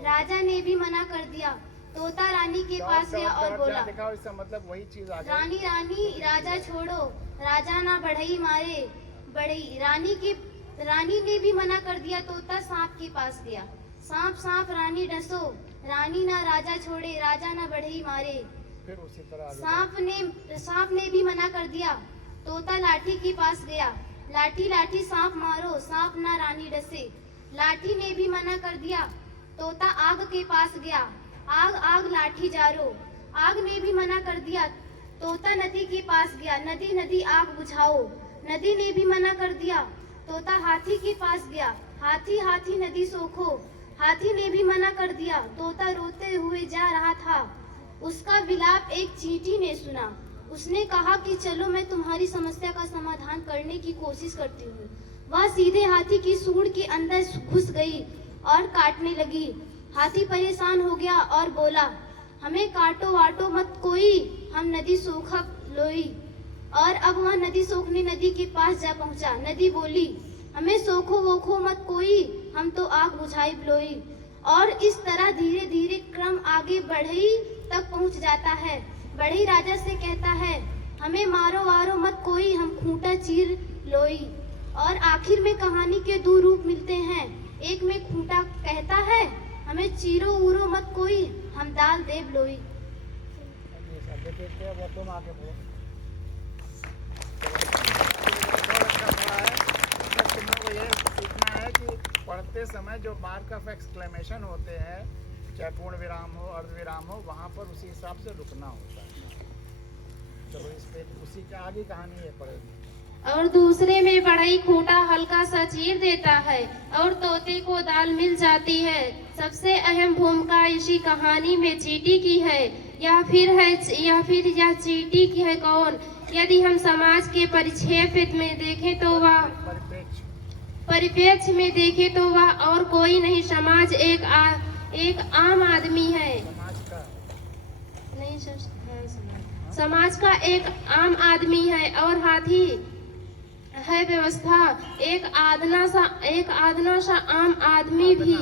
राजा ने भी मना कर दिया। तोता रानी के पास गया और बोला, दिखाओ, इसका मतलब वही चीज आ गई। रानी रानी राजा छोड़ो, राजा ना बढ़ई मारे, बढ़ई। रानी ने भी मना कर दिया। तोता सांप के पास गया, सांप सांप रानी डसो, रानी ना राजा छोड़े, राजा ना बढ़ई मारे। फिर उसी तरह सांप ने भी मना कर दिया। तोता लाठी के पास गया, लाठी लाठी सांप मारो, सांप ना रानी डसे। लाठी ने भी मना कर दिया। तोता आग के पास गया, आग आग लाठी जारो, आग ने भी मना कर दिया। तोता नदी के पास गया, नदी नदी आग बुझाओ, नदी ने भी मना कर दिया। तोता हाथी के पास गया, हाथी हाथी नदी सोखो, हाथी ने भी मना कर दिया। तोता रोते हुए जा रहा था, उसका विलाप एक चींटी ने सुना। उसने कहा कि चलो मैं तुम्हारी समस्या का समाधान करने की कोशिश करती हूँ। वह सीधे हाथी की सूंड के अंदर घुस गई और काटने लगी। हाथी परेशान हो गया और बोला, हमें काटो वाटो मत कोई, हम नदी सोखा लोई। और अब वह नदी सोखने नदी के पास जा पहुंचा। नदी बोली, हमें सोखो वोखो मत कोई, हम तो आग बुझाई लोई। और इस तरह धीरे धीरे क्रम आगे बढ़ई तक पहुंच जाता है। बढ़ई राजा से कहता है, हमें मारो वारो मत कोई, हम खूंटा चीर लोई। और आखिर में कहानी के दो रूप मिलते हैं। एक में खूंटा कहता है, हमें चीरो उरो मत कोई, हम दाल देव लोई। तुम आगे बढ़ो। तुमको ये सीखना है कि पढ़ते समय जो मार्क ऑफ एक्सक्लेमेशन होते हैं, चाहे पूर्ण विराम हो अर्धविराम हो, वहाँ पर उसी हिसाब से रुकना होता है। चलो इस पे उसी का आगे कहानी है पढ़ेगी। और दूसरे में बढ़ई खूंटा हल्का सा चीर देता है और तोते को दाल मिल जाती है। सबसे अहम भूमिका इसी कहानी में चींटी की है। या फिर यह चींटी की है कौन? यदि हम समाज के परिप्रेक्ष्य में देखें तो वह परिप्रेक्ष्य में देखें तो वह और कोई नहीं, समाज एक आम आदमी है। समाज का एक आम आदमी है और हाथी है व्यवस्था एक आदना सा आम आदमी भी।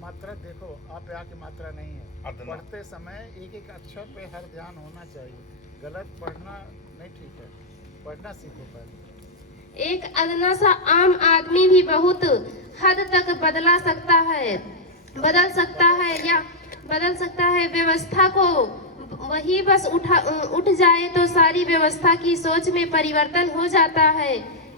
मात्रा देखो, आप यहाँ की मात्रा नहीं है। पढ़ते समय एक एक अक्षर पे हर ध्यान होना चाहिए। गलत पढ़ना नहीं ठीक है, पढ़ना सीखो पहले। एक अदना सा आम आदमी भी बहुत हद तक बदल सकता है व्यवस्था को। वही बस उठ जाए तो सारी व्यवस्था की सोच में परिवर्तन हो जाता है।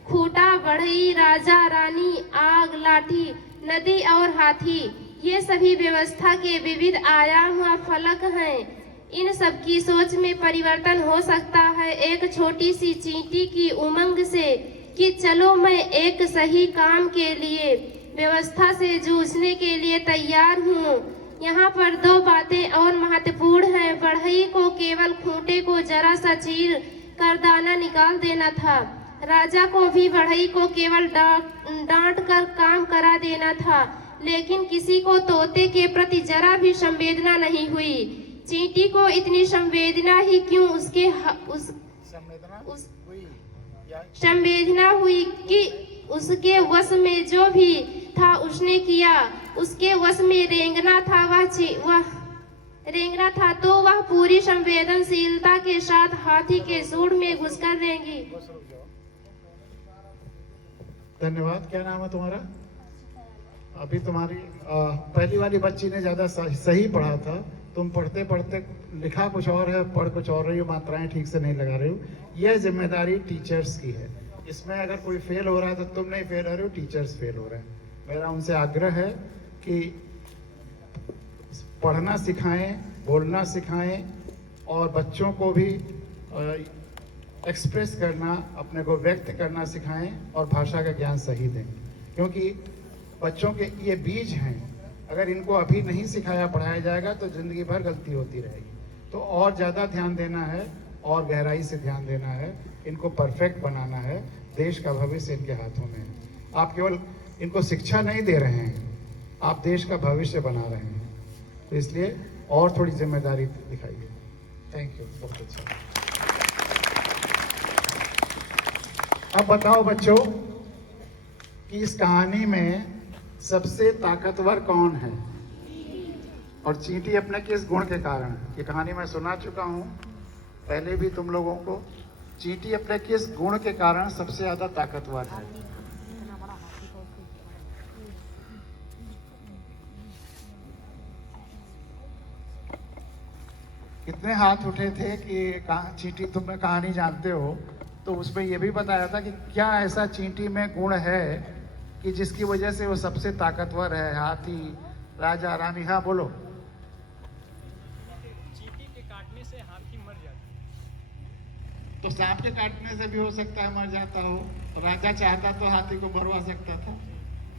खूंटा, बढ़ई, राजा, रानी, आग, लाठी, नदी और हाथी, ये सभी व्यवस्था के विविध आयाम व फलक हैं। इन सब की सोच में परिवर्तन हो सकता है एक छोटी सी चींटी की उमंग से कि चलो मैं एक सही काम के लिए व्यवस्था से जूझने के लिए तैयार हूँ। यहाँ पर दो बातें और महत्वपूर्ण हैं। बढ़ई को केवल खूंटे को जरा सा चीर कर दाना निकाल देना था। राजा को भी बढ़ई को केवल डांट कर काम करा देना था, लेकिन किसी को तोते के प्रति जरा भी संवेदना नहीं हुई। चींटी को इतनी संवेदना ही क्यों? संवेदना हुई कि उसके वश में जो भी था उसने किया। उसके वश में रेंगना था तो वह पूरी संवेदनशीलता के साथ हाथी के सूंड में घुसकर रेंगी। धन्यवाद। क्या नाम है तुम्हारा? अभी तुम्हारी पहली वाली बच्ची ने ज़्यादा सही पढ़ा था, तुम पढ़ते पढ़ते लिखा कुछ और है, पढ़ कुछ और रही हो, मात्राएं ठीक से नहीं लगा रही हो। यह जिम्मेदारी टीचर्स की है। इसमें अगर कोई फेल हो रहा है तो तुम नहीं फेल हो रहे हो, टीचर्स फेल हो रहे हैं। मेरा उनसे आग्रह है कि पढ़ना सिखाएं, बोलना सिखाएं और बच्चों को भी एक्सप्रेस करना, अपने को व्यक्त करना सिखाएं और भाषा का ज्ञान सही दें, क्योंकि बच्चों के ये बीज हैं। अगर इनको अभी नहीं सिखाया पढ़ाया जाएगा तो ज़िंदगी भर गलती होती रहेगी। तो और ज़्यादा ध्यान देना है और गहराई से ध्यान देना है, इनको परफेक्ट बनाना है। देश का भविष्य इनके हाथों में है। आप केवल इनको शिक्षा नहीं दे रहे हैं, आप देश का भविष्य बना रहे हैं। तो इसलिए और थोड़ी जिम्मेदारी दिखाइए। थैंक यू, बहुत अच्छा। अब बताओ बच्चों कि इस कहानी में सबसे ताकतवर कौन है और चींटी अपने किस गुण के कारण? ये कहानी मैं सुना चुका हूँ पहले भी तुम लोगों को। चींटी अपने किस गुण के कारण सबसे ज्यादा ताकतवर है? कितने हाथ उठे थे कि चींटी तुम कहानी जानते हो? तो उसमें यह भी बताया था कि क्या ऐसा चींटी में गुण है कि जिसकी वजह से वो सबसे ताकतवर है? हाथी, राजा, रानी। हाँ बोलो। चींटी के काटने से हाथी मर जाता है। तो सांप के काटने से भी हो सकता है मर जाता हो। राजा चाहता तो हाथी को मरवा सकता था,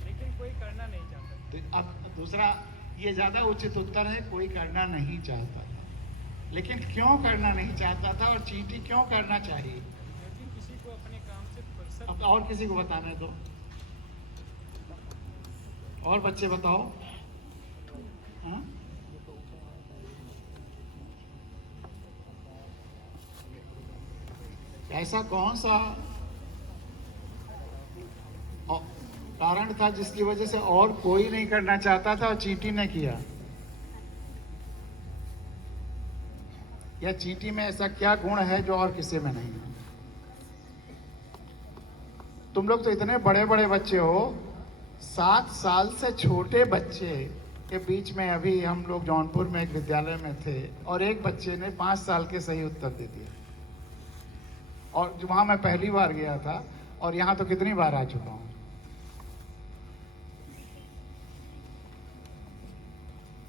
लेकिन कोई करना नहीं चाहता। तो अब दूसरा ये ज्यादा उचित उत्तर है, कोई करना नहीं चाहता था। लेकिन क्यों करना नहीं चाहता था और चींटी क्यों करना चाहिए? लेकिन किसी को अपने काम से फुर्सत। अब और किसी को बताने दो, और बच्चे बताओ। हाँ? ऐसा कौन सा कारण था जिसकी वजह से और कोई नहीं करना चाहता था और चींटी ने किया? या चींटी में ऐसा क्या गुण है जो और किसी में नहीं है? तुम लोग तो इतने बड़े बड़े बच्चे हो, 7 साल से छोटे बच्चे के बीच में अभी हम लोग जौनपुर में एक विद्यालय में थे और एक बच्चे ने 5 साल के सही उत्तर दे दिए। और वहां मैं पहली बार गया था और यहाँ तो कितनी बार आ चुका हूँ।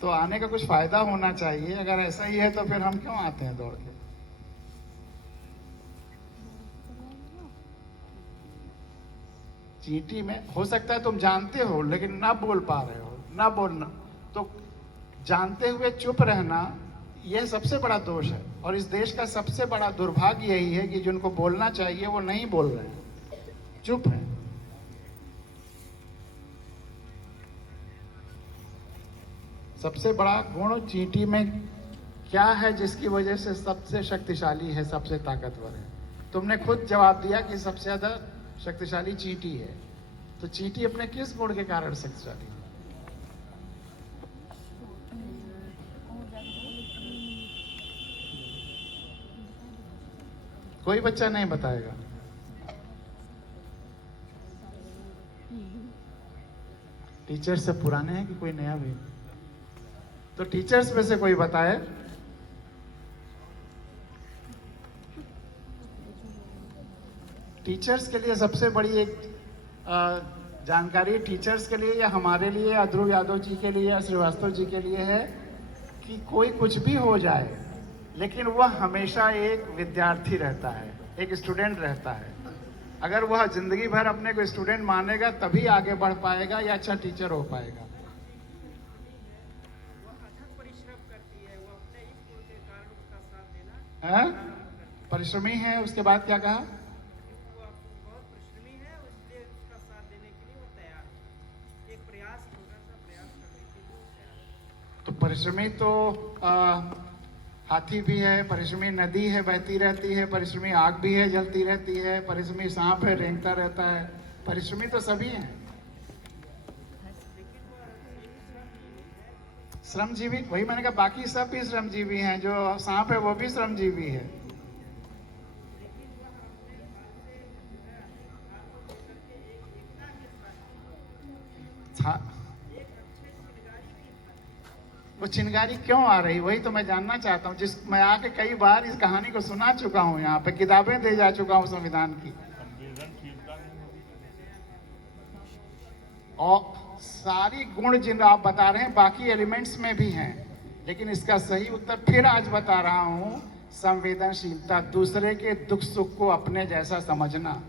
तो आने का कुछ फायदा होना चाहिए। अगर ऐसा ही है तो फिर हम क्यों आते हैं दौड़ के? चींटी में हो सकता है तुम जानते हो लेकिन ना बोल पा रहे हो, ना बोलना। तो जानते हुए चुप रहना यह सबसे बड़ा दोष है। और इस देश का सबसे बड़ा दुर्भाग्य यही है कि जिनको बोलना चाहिए वो नहीं बोल रहे हैं, चुप है। सबसे बड़ा गुण चींटी में क्या है जिसकी वजह से सबसे शक्तिशाली है, सबसे ताकतवर है? तुमने खुद जवाब दिया कि सबसे ज्यादा शक्तिशाली चींटी है। तो चींटी अपने किस गुण के कारण शक्तिशाली है? कोई बच्चा नहीं बताएगा। टीचर से पुराने हैं कि कोई नया भी? तो टीचर्स में से कोई बताए। टीचर्स के लिए सबसे बड़ी एक जानकारी टीचर्स के लिए या हमारे लिए या ध्रुव यादव जी के लिए या श्रीवास्तव जी के लिए है कि कोई कुछ भी हो जाए लेकिन वह हमेशा एक विद्यार्थी रहता है, एक स्टूडेंट रहता है। अगर वह जिंदगी भर अपने को स्टूडेंट मानेगा तभी आगे बढ़ पाएगा या अच्छा टीचर हो पाएगा। परिश्रमी है, उसके बाद क्या कहा? तो परिश्रमी तो हाथी भी है, परिश्रमी नदी है बहती रहती है, परिश्रमी आग भी है जलती रहती है, परिश्रमी सांप है रेंगता रहता है। परिश्रमी तो सभी हैं। श्रमजीवी, वही मैंने कहा, बाकी सब भी श्रमजीवी हैं। जो सांप है वो भी श्रमजीवी है। वो चिंगारी क्यों आ रही, वही तो मैं जानना चाहता हूँ। मैं आके कई बार इस कहानी को सुना चुका हूँ, यहाँ पे किताबें दे जा चुका हूँ संविधान की, और सारी गुण जिन आप बता रहे हैं बाकी एलिमेंट्स में भी हैं, लेकिन इसका सही उत्तर फिर आज बता रहा हूँ, संवेदनशीलता, दूसरे के दुख सुख को अपने जैसा समझना।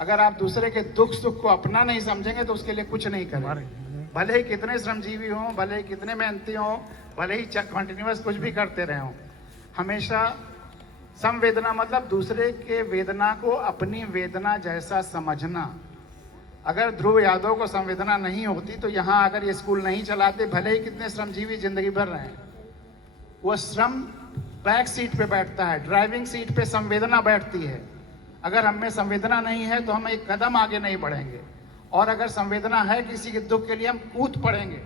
अगर आप दूसरे के दुख सुख को अपना नहीं समझेंगे तो उसके लिए कुछ नहीं करेंगे। भले ही कितने श्रमजीवी हों, भले ही कितने मेहनती हों, भले ही कंटिन्यूअस कुछ भी करते रहे हों, हमेशा संवेदना मतलब दूसरे के वेदना को अपनी वेदना जैसा समझना। अगर ध्रुव यादव को संवेदना नहीं होती तो यहाँ अगर ये स्कूल नहीं चलाते, भले ही कितने श्रमजीवी जिंदगी भर रहे हैं, वो श्रम बैक सीट पे बैठता है, ड्राइविंग सीट पे संवेदना बैठती है। अगर हम में संवेदना नहीं है तो हम एक कदम आगे नहीं बढ़ेंगे, और अगर संवेदना है किसी के दुख के लिए हम कूद पड़ेंगे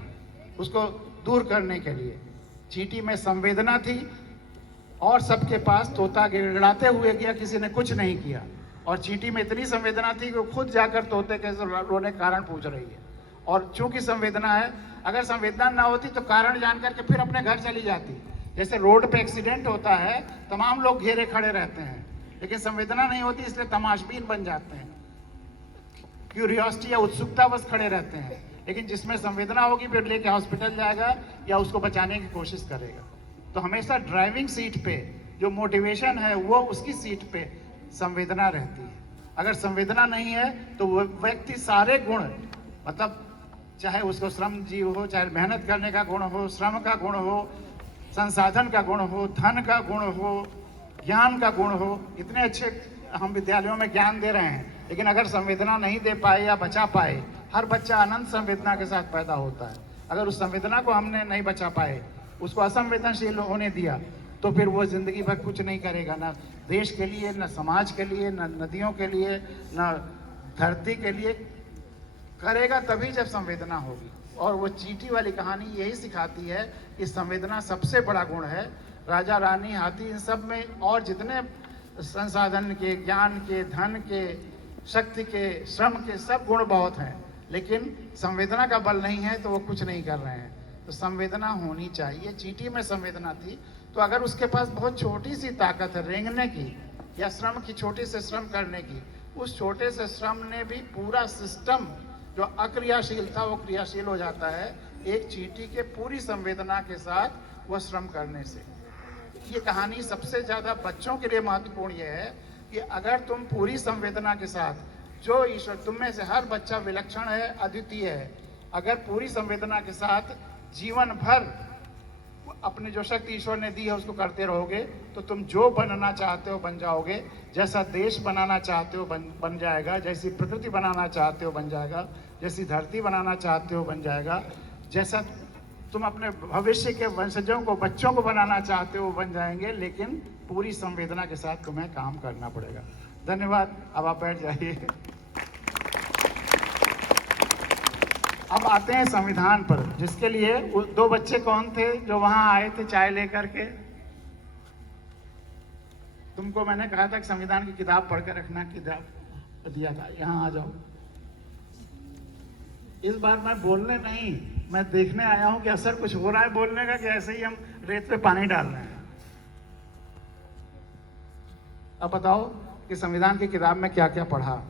उसको दूर करने के लिए। चींटी में संवेदना थी और सबके पास तोता गिड़गिड़ाते हुए गया, किसी ने कुछ नहीं किया, और चींटी में इतनी संवेदना थी कि वो खुद जाकर तोते के रोने का कारण पूछ रही है। और चूंकि संवेदना है, अगर संवेदना ना होती तो कारण जान करके फिर अपने घर चली जाती। जैसे रोड पे एक्सीडेंट होता है, तमाम लोग घेरे खड़े रहते हैं, लेकिन संवेदना नहीं होती इसलिए तमाशबीन बन जाते हैं, क्यूरियोसिटी या उत्सुकता बस खड़े रहते हैं। लेकिन जिसमें संवेदना होगी फिर लेके हॉस्पिटल जाएगा या उसको बचाने की कोशिश करेगा। तो हमेशा ड्राइविंग सीट पे जो मोटिवेशन है वो उसकी सीट पे संवेदना रहती है। अगर संवेदना नहीं है तो वो व्यक्ति सारे गुण, मतलब चाहे उसको श्रम जीव हो, चाहे मेहनत करने का गुण हो, श्रम का गुण हो, संसाधन का गुण हो, धन का गुण हो, ज्ञान का गुण हो, इतने अच्छे हम विद्यालयों में ज्ञान दे रहे हैं, लेकिन अगर संवेदना नहीं दे पाए या बचा पाए, हर बच्चा अनंत संवेदना के साथ पैदा होता है, अगर उस संवेदना को हमने नहीं बचा पाए, उसको असंवेदनशील होने दिया, तो फिर वो जिंदगी भर कुछ नहीं करेगा, ना देश के लिए, ना समाज के लिए, ना नदियों के लिए, ना धरती के लिए। करेगा तभी जब संवेदना होगी। और वो चींटी वाली कहानी यही सिखाती है कि संवेदना सबसे बड़ा गुण है। राजा रानी हाथी इन सब में और जितने संसाधन के, ज्ञान के, धन के, शक्ति के, श्रम के सब गुण बहुत हैं, लेकिन संवेदना का बल नहीं है तो वो कुछ नहीं कर रहे हैं। तो संवेदना होनी चाहिए। चींटी में संवेदना थी, तो अगर उसके पास बहुत छोटी सी ताकत है रेंगने की या श्रम की, छोटे से श्रम करने की, उस छोटे से श्रम ने भी पूरा सिस्टम जो अक्रियाशील था वो क्रियाशील हो जाता है एक चींटी के पूरी संवेदना के साथ वो श्रम करने से। ये कहानी सबसे ज्यादा बच्चों के लिए महत्वपूर्ण ये है कि अगर तुम पूरी संवेदना के साथ, जो ईश्वर, तुम में से हर बच्चा विलक्षण है, अद्वितीय है, अगर पूरी संवेदना के साथ जीवन भर अपनी जो शक्ति ईश्वर ने दी है उसको करते रहोगे, तो तुम जो बनना चाहते हो बन जाओगे। जैसा देश बनाना चाहते हो बन जाएगा, जैसी प्रकृति बनाना चाहते हो बन जाएगा, जैसी धरती बनाना चाहते हो बन जाएगा, जैसा तुम अपने भविष्य के वंशजों को, बच्चों को बनाना चाहते हो बन जाएंगे, लेकिन पूरी संवेदना के साथ तुम्हें काम करना पड़ेगा। धन्यवाद। अब आप बैठ जाइए। अब आते हैं संविधान पर, जिसके लिए वो दो बच्चे कौन थे जो वहां आए थे चाय लेकर के? तुमको मैंने कहा था कि संविधान की किताब पढ़ कर रखना, किताब दिया था। यहाँ आ जाओ। इस बार मैं बोलने नहीं, मैं देखने आया हूं कि असर कुछ हो रहा है बोलने का, कि ऐसे ही हम रेत पे पानी डाल रहे हैं। अब बताओ कि संविधान की किताब में क्या क्या पढ़ा।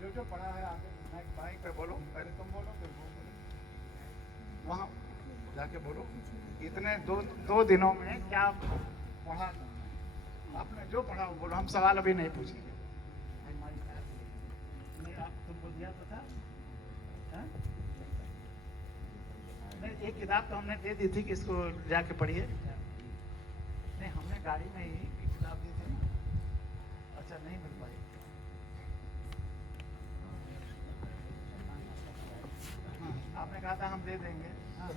जो जो पढ़ा है आगे माइक पे बोलो, पहले तुम बोलो फिर वो बोलो, वहां जाके बोलो। इतने दो दिनों में क्या पढ़ा आपने? जो पढ़ा वो बोलो, हम सवाल अभी नहीं पूछेंगे। तुमको दिया तो था नहीं, एक किताब तो हमने दे दी थी कि इसको जाके पढ़िए। नहीं, हमने गाड़ी में ही किताब दी थी। अच्छा, नहीं मिल पाई। हाँ, आपने कहा था हम दे देंगे। हाँ,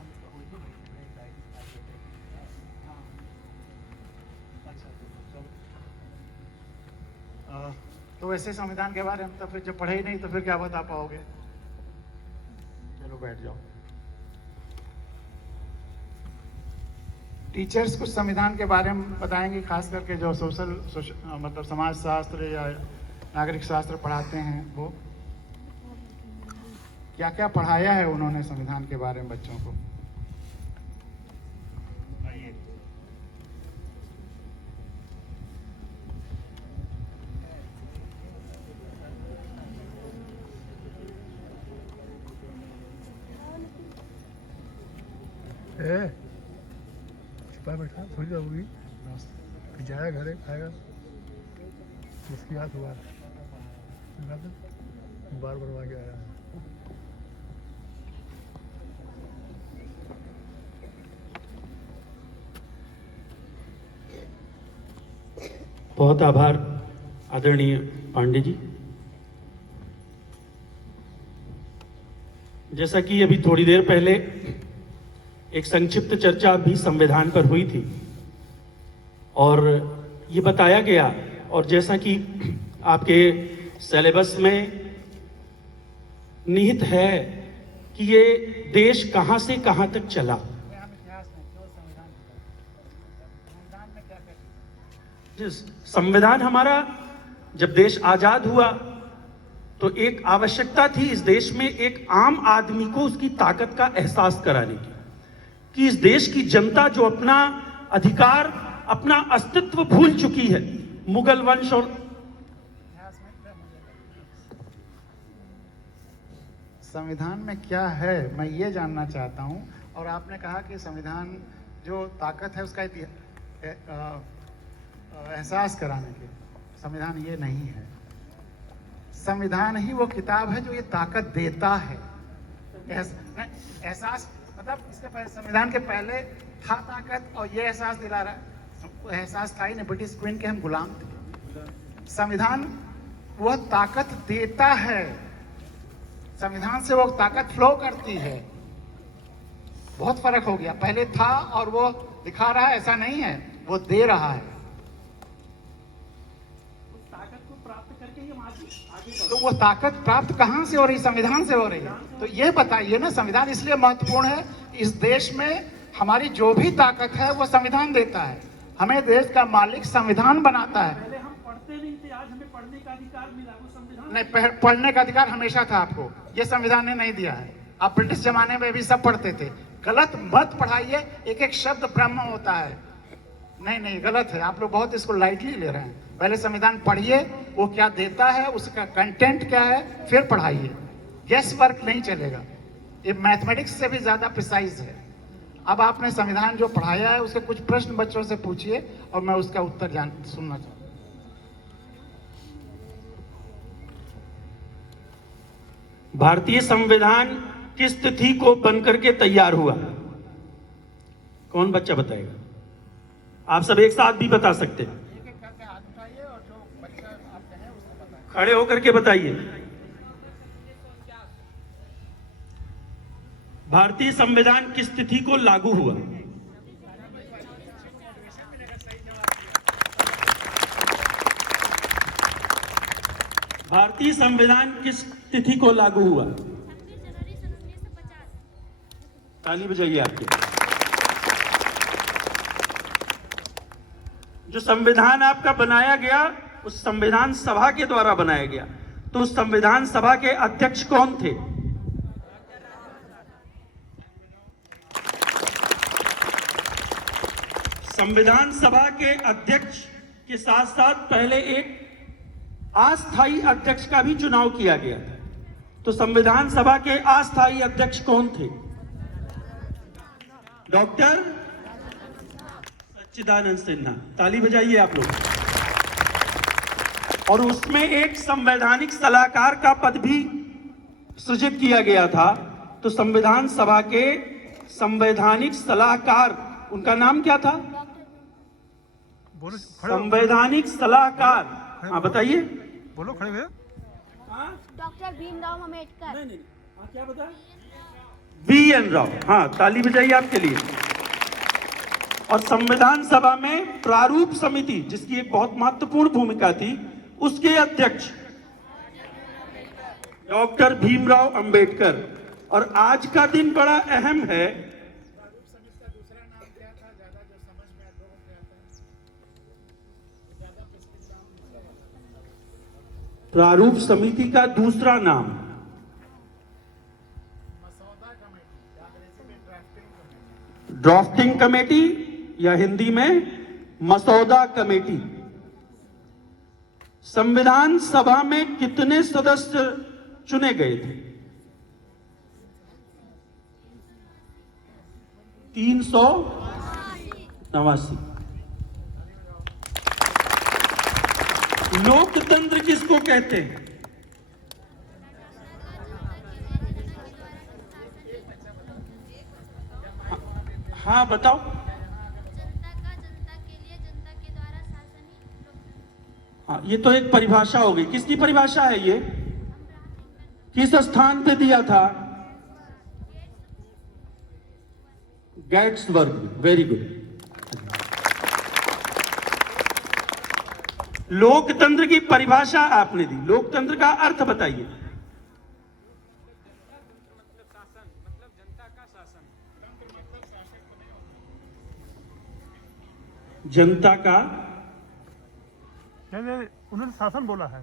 अच्छा चलो। तो वैसे संविधान के बारे में तो फिर जब पढ़े ही नहीं तो फिर क्या बता पाओगे। चलो बैठ जाओ। टीचर्स कुछ संविधान के बारे में बताएंगे, खास करके जो मतलब समाज शास्त्र या नागरिक शास्त्र पढ़ाते हैं, वो क्या क्या पढ़ाया है उन्होंने संविधान के बारे में बच्चों को। ए छिपा बैठा थोड़ी देर होगी, फिर जाएगा घरे खाएगा, उसकी हाथ हुआ बार बार मांगे आया है। बहुत आभार आदरणीय पांडे जी। जैसा कि अभी थोड़ी देर पहले एक संक्षिप्त चर्चा भी संविधान पर हुई थी और ये बताया गया, और जैसा कि आपके सिलेबस में निहित है कि ये देश कहां से कहां तक चला। संविधान हमारा जब देश आजाद हुआ तो एक आवश्यकता थी इस देश में एक आम आदमी को उसकी ताकत का एहसास कराने की, कि इस देश की जनता जो अपना अधिकार, अपना अस्तित्व भूल चुकी है मुगल वंश और संविधान में क्या है मैं ये जानना चाहता हूँ। और आपने कहा कि संविधान जो ताकत है उसका एहसास कराने की, संविधान ये नहीं है। संविधान ही वो किताब है जो ये ताकत देता है। एहसास मतलब इसके पहले, संविधान के पहले था ताकत और ये एहसास दिला रहा है। एहसास था ही नहीं, ब्रिटिश क्वीन के हम गुलाम थे। संविधान वह ताकत देता है, संविधान से वो ताकत फ्लो करती है। बहुत फर्क हो गया, पहले था और वो दिखा रहा है, ऐसा नहीं है, वो दे रहा है। तो वो ताकत प्राप्त कहां से हो रही? संविधान से हो रही है। तो ये बताइए ना, संविधान इसलिए महत्वपूर्ण है, इस देश में हमारी जो भी ताकत है वो संविधान देता है। हमें देश का मालिक संविधान बनाता है। पहले हम पढ़ते नहीं थे, आज हमें पढ़ने का अधिकार मिला, वो संविधान नहीं, पढ़ने का अधिकार हमेशा था आपको, ये संविधान ने नहीं दिया है। आप ब्रिटिश जमाने में भी सब पढ़ते थे। गलत मत पढ़ाइए, एक एक शब्द ब्रह्म होता है। नहीं, गलत है, आप लोग बहुत इसको लाइटली ले रहे हैं। पहले संविधान पढ़िए, वो क्या देता है, उसका कंटेंट क्या है, फिर पढ़ाइए। गेस वर्क नहीं चलेगा, ये मैथमेटिक्स से भी ज्यादा प्रिसाइज है। अब आपने संविधान जो पढ़ाया है उसके कुछ प्रश्न बच्चों से पूछिए और मैं उसका उत्तर सुनना चाहूँ। भारतीय संविधान किस तिथि को बनकर के तैयार हुआ? कौन बच्चा बताएगा? आप सब एक साथ भी बता सकते हैं, खड़े होकर के बताइए। भारतीय संविधान किस तिथि को लागू हुआ? भारतीय संविधान किस तिथि को लागू हुआ? ताली बजाइए आपके। जो संविधान आपका बनाया गया उस संविधान सभा के द्वारा बनाया गया, तो उस संविधान सभा के अध्यक्ष कौन थे? संविधान सभा के अध्यक्ष के साथ साथ पहले एक अस्थायी अध्यक्ष का भी चुनाव किया गया था। तो संविधान सभा के अस्थायी अध्यक्ष कौन थे? डॉक्टर सच्चिदानंद सिन्हा। ताली बजाइए आप लोग। और उसमें एक संवैधानिक सलाहकार का पद भी सृजित किया गया था। तो संविधान सभा के संवैधानिक सलाहकार, उनका नाम क्या था? संवैधानिक सलाहकार। हाँ बताइए, बोलो खड़े हुए। डॉक्टर भीमराव अम्बेडकर। नहीं, क्या बताया? BN राव। हाँ, ताली बजाइए आपके लिए। और संविधान सभा में प्रारूप समिति, जिसकी एक बहुत महत्वपूर्ण भूमिका थी, उसके अध्यक्ष डॉक्टर भीमराव अंबेडकर। और आज का दिन बड़ा अहम है। प्रारूप समिति का दूसरा नाम ड्राफ्टिंग कमेटी, या हिंदी में मसौदा कमेटी। संविधान सभा में कितने सदस्य चुने गए थे? 389। लोकतंत्र किसको कहते हैं? हाँ बताओ। हाँ, ये तो एक परिभाषा हो गई। किसकी परिभाषा है ये? किस स्थान पे दिया था? गेट्सबर्ग। Very good. लोकतंत्र की परिभाषा आपने दी, लोकतंत्र का अर्थ बताइए। मतलब जनता का शासन। जनता का, उन्होंने शासन बोला है।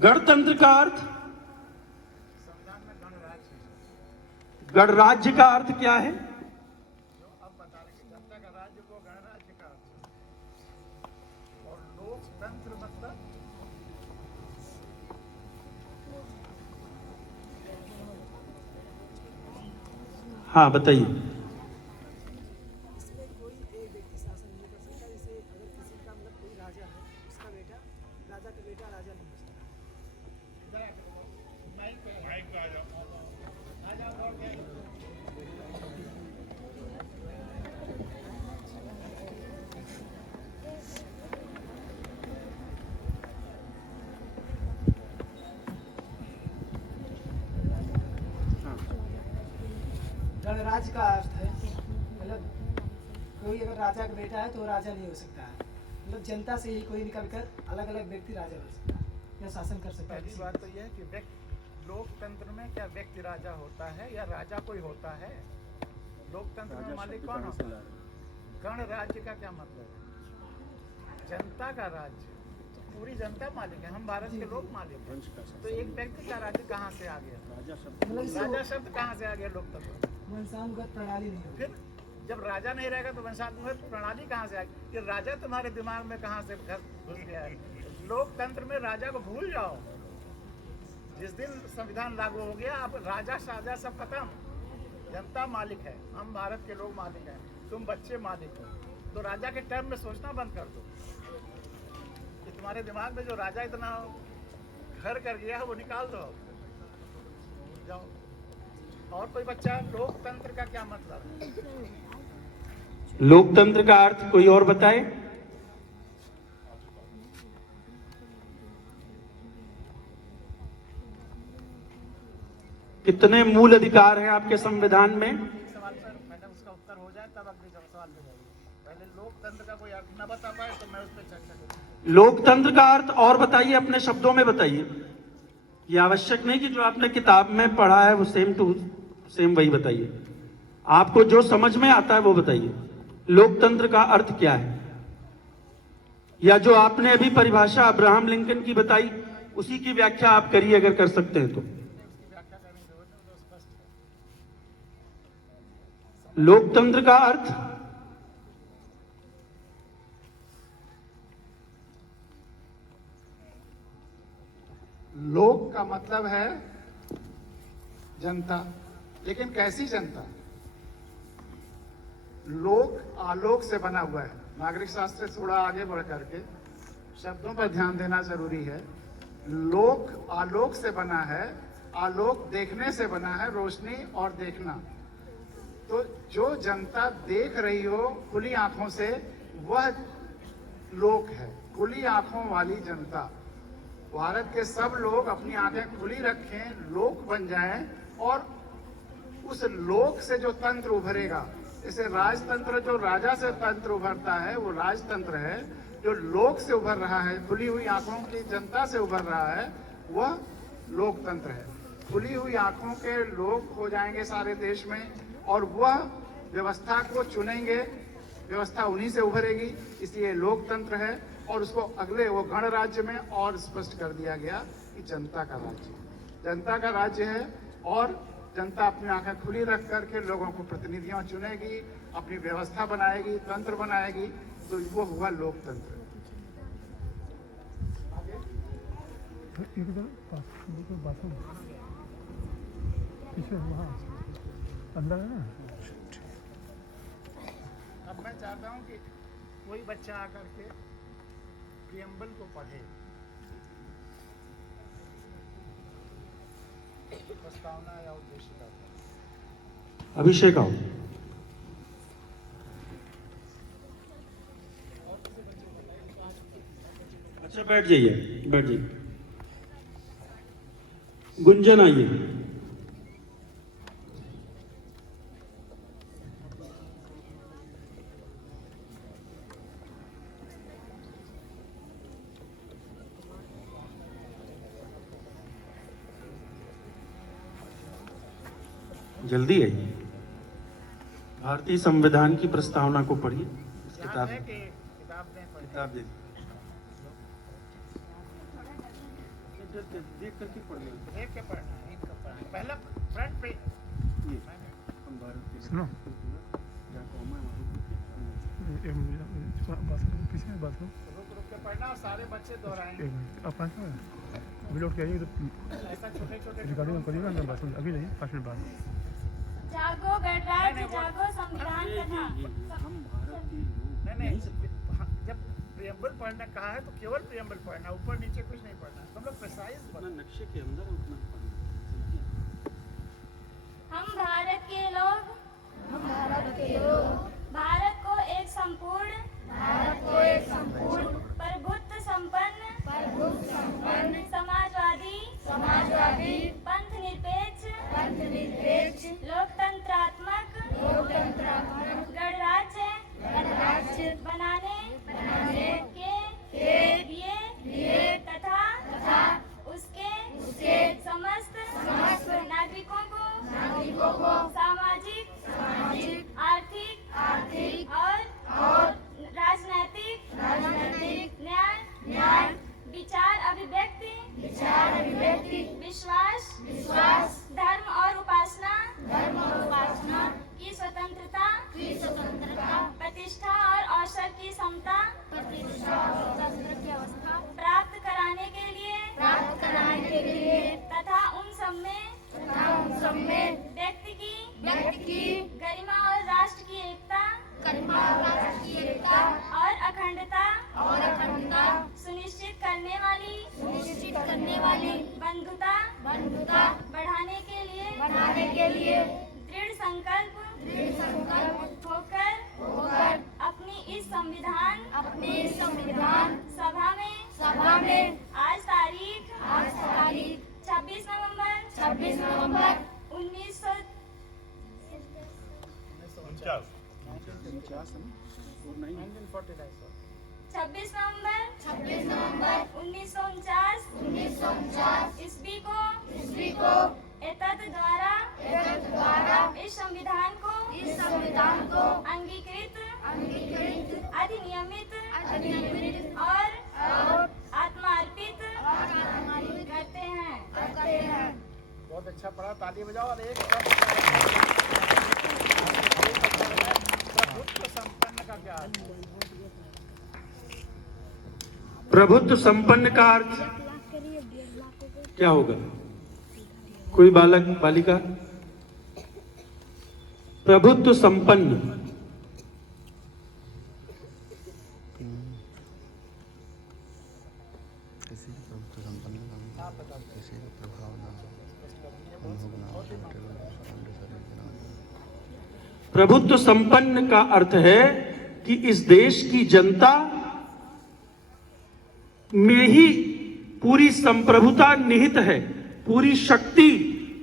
गणतंत्र का अर्थ, गणराज्य का अर्थ क्या है? अब बता रहे कि जनता का राज्य को गणराज्य का अर्थ है। और लोकतंत्र मतलब हाँ बताइए। इसमें कोई एक व्यक्ति शासन नहीं कर सकता। जैसे अगर किसी का मतलब कोई राजा है, उसका बेटा राजा का बेटा राजा नहीं हो सकता। गणराज्य का अर्थ है मतलब कोई अगर राजा का बेटा है तो वो राजा नहीं हो सकता है। मतलब जनता से ही कोई निकलकर अलग अलग व्यक्ति राजा बन सकता है या शासन कर सकता है। पहली बात तो यह है कि लोकतंत्र में क्या व्यक्ति राजा होता है या राजा कोई होता है? लोकतंत्र में मालिक कौन होता है? गणराज्य का क्या मतलब है? जनता का राज्य, तो पूरी जनता मालिक है। हम भारत के लोग मालिक हैं। तो एक व्यक्ति का राज्य कहाँ से आ गया? राजा शब्द कहाँ से आ गया लोकतंत्र? वंशानुगत प्रणाली नहीं होगी। फिर जब राजा नहीं रहेगा तो वंशानुगत प्रणाली कहाँ से आएगी? ये राजा तुम्हारे दिमाग में कहाँ से घुस गया है? लोकतंत्र में राजा को भूल जाओ। जिस दिन संविधान लागू हो गया अब राजा साजा सब खत्म। जनता मालिक है, हम भारत के लोग मालिक हैं, तुम बच्चे मालिक हो। तो राजा के टर्म में सोचना बंद कर दो। कि तुम्हारे दिमाग में जो राजा इतना घर कर गया है वो निकाल दो जाओ। और कोई बच्चा लोकतंत्र का क्या मतलब है? लोकतंत्र का अर्थ कोई और बताए? कितने मूल अधिकार हैं आपके संविधान में? सवाल पर मैंने उसका उत्तर हो जाए तब अगले सवाल पे जाइए। पहले लोकतंत्र का कोई अर्थ न बता पाए तो मैं उस पर चर्चा करूँ। लोकतंत्र का अर्थ और बताइए, अपने शब्दों में बताइए। ये आवश्यक नहीं कि जो आपने किताब में पढ़ा है वो सेम टू सेम वही बताइए। आपको जो समझ में आता है वो बताइए। लोकतंत्र का अर्थ क्या है? या जो आपने अभी परिभाषा अब्राहम लिंकन की बताई उसी की व्याख्या आप करिए अगर कर सकते हैं तो। लोकतंत्र का अर्थ लोक का मतलब है जनता, लेकिन कैसी जनता? लोक आलोक से बना हुआ है। नागरिक शास्त्र से थोड़ा आगे बढ़ करके शब्दों पर ध्यान देना जरूरी है। लोक आलोक से बना है, आलोक देखने से बना है, रोशनी और देखना। तो जो जनता देख रही हो खुली आंखों से वह लोक है, खुली आंखों वाली जनता। भारत के सब लोग अपनी आंखें खुली रखें, लोक बन जाएं और उस लोक से जो तंत्र उभरेगा, जैसे राजतंत्र जो राजा से तंत्र उभरता है वो राजतंत्र है। जो लोक से उभर रहा है, खुली हुई आंखों की जनता से उभर रहा है, वह लोकतंत्र है। खुली हुई आंखों के लोग हो जाएंगे सारे देश में और वह व्यवस्था को चुनेंगे, व्यवस्था उन्हीं से उभरेगी, इसलिए लोकतंत्र है। और उसको अगले वो गणराज्य में और स्पष्ट कर दिया गया कि जनता का राज्य, जनता का राज्य है और जनता अपनी आंखें खुली रख करके लोगों को प्रतिनिधियों चुनेगी, अपनी व्यवस्था बनाएगी, तंत्र बनाएगी, तो वो हुआ लोकतंत्र। इधर बाथरूम पीछे वहाँ अंदर है ना। अब मैं चाहता हूँ कि कोई बच्चा आकर के प्रियम्बल को पढ़े, प्रस्तावना या उद्देश्य का। अभिषेक आओ। अच्छा बैठ जाइए, बैठ जाइए। गुंजन आइए। जल्दी आइए। भारतीय संविधान की प्रस्तावना को पढ़िए। किताब है कि किताब में पढ़े? किताब दे देख करके पढ़ लो। देख के पढ़ना है, इनका पढ़ना है। पहला फ्रंट पे सुनो बाथरूम पीछे बाथरूम रुक के पढ़ना और सारे बच्चे दोहराएंगे। एक मिनट आप 5 मिनट अभी लौट के आइए। ऐसा छोटे छोटे रिकॉर्डिंग करिएगा ना बाथरूम अभी जाइए 5 मिनट बाद। जागो गणराज्य जागो संविधान कथा। नहीं जब प्रियम्बल पढ़ना कहा है तो केवल प्रियम्बल पढ़ना, ऊपर नीचे कुछ नहीं पढ़ना। हम लोग प्रिसाइज पढ़ना, नक्शे के अंदर उतना हम भारत के लोग भारत को एक संपूर्ण प्रभुत्व संपन्न समाजवादी पंथ निरपेक्ष लोकतंत्रात्मक गणराज्य बनाने के लिए तथा उसके समस्त नागरिकों को सामाजिक आर्थिक और राजनैतिक न्याय विचार अभिव्यक्ति विश्वास धर्म और उपासना की स्वतंत्रता प्रतिष्ठा और अवसर की समता प्राप्त कराने के लिए तथा उन सब में व्यक्ति की गरिमा और राष्ट्र की एकता और अखंडता सुनिश्चित करने वाली बंधुता बढ़ाने के लिए दृढ़ संकल्प होकर अपनी इस संविधान सभा में आज तारीख 26 नवंबर 26 नवंबर 1949 ईस्वी को एतद द्वारा इस संविधान को अंगीकृत अधिनियमित और आत्मार्पित करते हैं। बहुत अच्छा पढ़ा, ताली बजाओ। और एक प्रभुत्व संपन्न का क्या अर्थ है? प्रभुत्व संपन्न का अर्थ क्या होगा? कोई बालक बालिका? प्रभुत्व संपन्न प्रभुत्व संपन्न का अर्थ है कि इस देश की जनता में ही पूरी संप्रभुता निहित है, पूरी शक्ति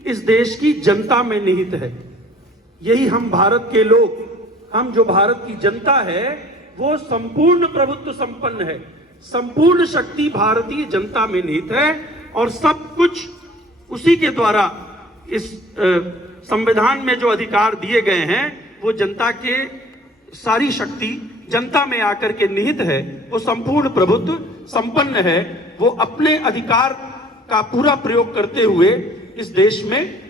इस देश की जनता में निहित है। यही हम भारत के लोग, हम जो भारत की जनता है वो संपूर्ण प्रभुत्व संपन्न है, संपूर्ण शक्ति भारतीय जनता में निहित है और सब कुछ उसी के द्वारा इस संविधान में जो अधिकार दिए गए हैं वो जनता के सारी शक्ति जनता में आकर के निहित है। वो संपूर्ण प्रभुत्व संपन्न है। वो अपने अधिकार का पूरा प्रयोग करते हुए इस देश में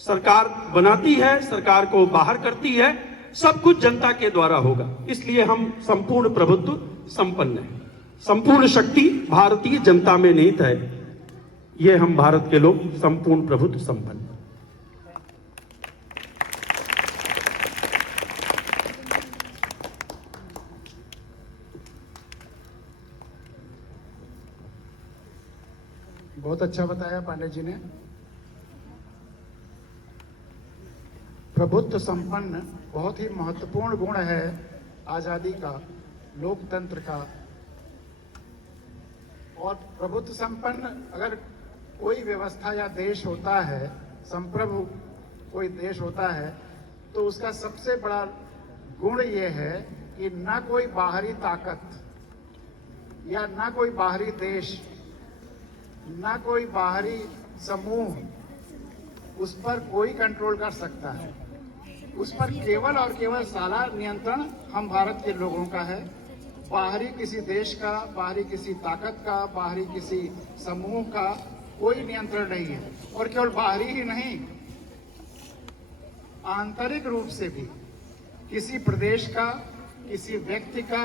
सरकार बनाती है, सरकार को बाहर करती है, सब कुछ जनता के द्वारा होगा। इसलिए हम संपूर्ण प्रभुत्व संपन्न है। संपूर्ण शक्ति भारतीय जनता में निहित है। ये हम भारत के लोग संपूर्ण प्रभुत्व संपन्न। बहुत अच्छा बताया पांडे जी ने। प्रभुत्व संपन्न बहुत ही महत्वपूर्ण गुण है आजादी का, लोकतंत्र का। और प्रभुत्व संपन्न अगर कोई व्यवस्था या देश होता है, संप्रभु कोई देश होता है, तो उसका सबसे बड़ा गुण ये है कि ना कोई बाहरी ताकत या ना कोई बाहरी देश, ना कोई बाहरी समूह उस पर कोई कंट्रोल कर सकता है। उस पर केवल और केवल सारा नियंत्रण हम भारत के लोगों का है। बाहरी किसी देश का, बाहरी किसी ताकत का, बाहरी किसी समूह का कोई नियंत्रण नहीं है। और केवल बाहरी ही नहीं, आंतरिक रूप से भी किसी प्रदेश का, किसी व्यक्ति का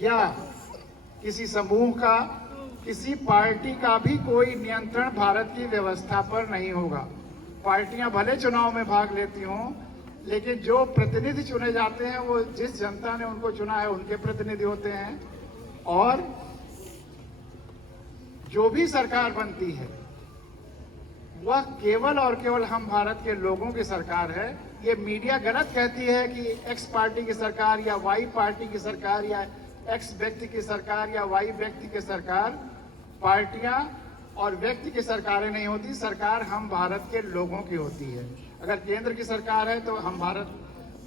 या किसी समूह का, किसी पार्टी का भी कोई नियंत्रण भारत की व्यवस्था पर नहीं होगा। पार्टियां भले चुनाव में भाग लेती हों, लेकिन जो प्रतिनिधि चुने जाते हैं वो जिस जनता ने उनको चुना है उनके प्रतिनिधि होते हैं। और जो भी सरकार बनती है वह केवल और केवल हम भारत के लोगों की सरकार है। ये मीडिया गलत कहती है कि एक्स पार्टी की सरकार या वाई पार्टी की सरकार या एक्स व्यक्ति की सरकार या वाई व्यक्ति की सरकार। पार्टियां और व्यक्ति की सरकारें नहीं होती, सरकार हम भारत के लोगों की होती है। अगर केंद्र की सरकार है तो हम भारत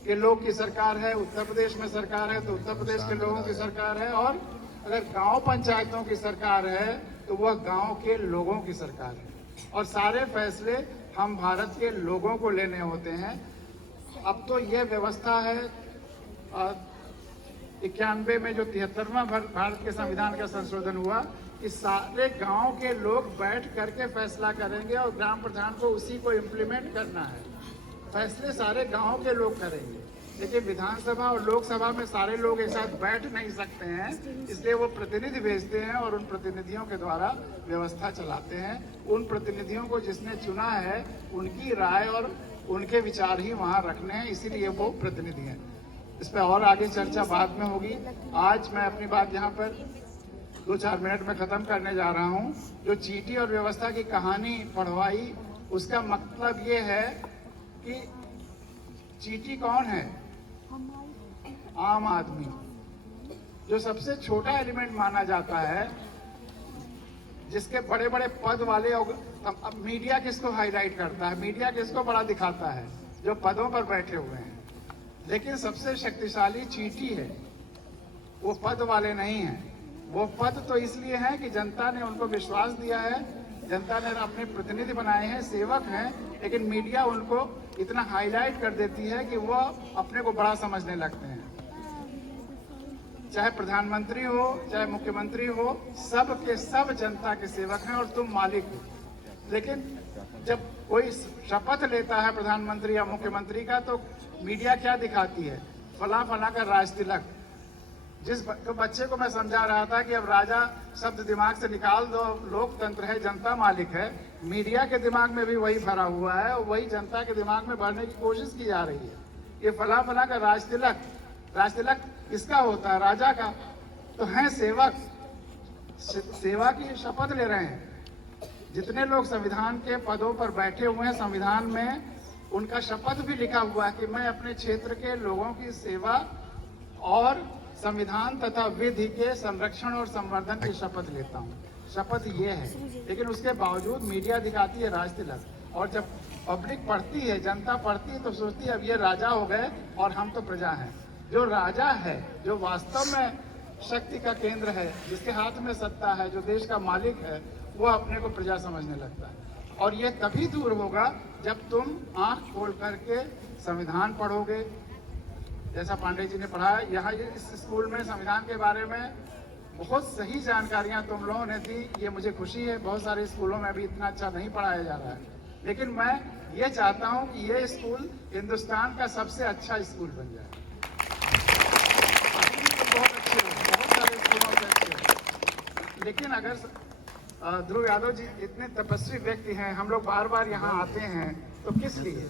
के लोग की सरकार है, उत्तर प्रदेश में सरकार है तो उत्तर प्रदेश के लोगों की सरकार है, और अगर गांव पंचायतों की सरकार है तो वह गांव के लोगों की सरकार है। और सारे फैसले हम भारत के लोगों को लेने होते हैं। अब तो यह व्यवस्था है 91 में जो 73वां भारत के संविधान का संशोधन हुआ कि सारे गांव के लोग बैठ करके फैसला करेंगे और ग्राम प्रधान को उसी को इम्प्लीमेंट करना है। फैसले सारे गांव के लोग करेंगे, लेकिन विधानसभा और लोकसभा में सारे लोग एक साथ बैठ नहीं सकते हैं, इसलिए वो प्रतिनिधि भेजते हैं और उन प्रतिनिधियों के द्वारा व्यवस्था चलाते हैं। उन प्रतिनिधियों को जिसने चुना है उनकी राय और उनके विचार ही वहाँ रखने हैं, इसीलिए वो प्रतिनिधि हैं। इस पर और आगे चर्चा बाद में होगी। आज मैं अपनी बात यहाँ पर 2-4 मिनट में ख़त्म करने जा रहा हूँ। जो चीटी और व्यवस्था की कहानी पढ़वाई, उसका मतलब ये है कि चीटी कौन है? आम आदमी, जो सबसे छोटा एलिमेंट माना जाता है, जिसके बड़े बड़े पद वाले। अब मीडिया किसको हाईलाइट करता है, मीडिया किसको बड़ा दिखाता है? जो पदों पर बैठे हुए हैं। लेकिन सबसे शक्तिशाली चीटी है, वो पद वाले नहीं हैं। वो पद तो इसलिए है कि जनता ने उनको विश्वास दिया है, जनता ने अपने प्रतिनिधि बनाए हैं, सेवक हैं, लेकिन मीडिया उनको इतना हाईलाइट कर देती है कि वो अपने को बड़ा समझने लगते हैं। चाहे प्रधानमंत्री हो, चाहे मुख्यमंत्री हो, सब के सब जनता के सेवक हैं और तुम मालिक हो। लेकिन जब कोई शपथ लेता है प्रधानमंत्री या मुख्यमंत्री का, तो मीडिया क्या दिखाती है? फला फला का राज तिलक। जिस बच्चे को मैं समझा रहा था कि अब राजा शब्द दिमाग से निकाल दो, लोकतंत्र है, जनता मालिक है, मीडिया के दिमाग में भी वही भरा हुआ है और वही जनता के दिमाग में भरने की कोशिश की जा रही है। ये फला फला का राज तिलक किसका होता है? राजा का। तो हैं सेवक, सेवा की शपथ ले रहे हैं। जितने लोग संविधान के पदों पर बैठे हुए हैं, संविधान में उनका शपथ भी लिखा हुआ है कि मैं अपने क्षेत्र के लोगों की सेवा और संविधान तथा विधि के संरक्षण और संवर्धन की शपथ लेता हूँ। शपथ ये है, लेकिन उसके बावजूद मीडिया दिखाती है राज तिलक। और जब पब्लिक पढ़ती है, जनता पढ़ती है, तो सोचती है अब ये राजा हो गए और हम तो प्रजा हैं। जो राजा है, जो वास्तव में शक्ति का केंद्र है, जिसके हाथ में सत्ता है, जो देश का मालिक है, वो अपने को प्रजा समझने लगता है। और ये तभी दूर होगा जब तुम आंख खोल करके संविधान पढ़ोगे, जैसा पांडे जी ने पढ़ा। यहाँ इस स्कूल में संविधान के बारे में बहुत सही जानकारियाँ तुम लोगों ने दी, ये मुझे खुशी है। बहुत सारे स्कूलों में अभी इतना अच्छा नहीं पढ़ाया जा रहा है, लेकिन मैं ये चाहता हूँ कि ये स्कूल हिंदुस्तान का सबसे अच्छा स्कूल बन जाए। बहुत अच्छे, बहुत सारे स्कूलों से अच्छे। लेकिन अगर ध्रुव यादव जी इतने तपस्वी व्यक्ति हैं, हम लोग बार बार यहाँ आते हैं, तो किस लिए?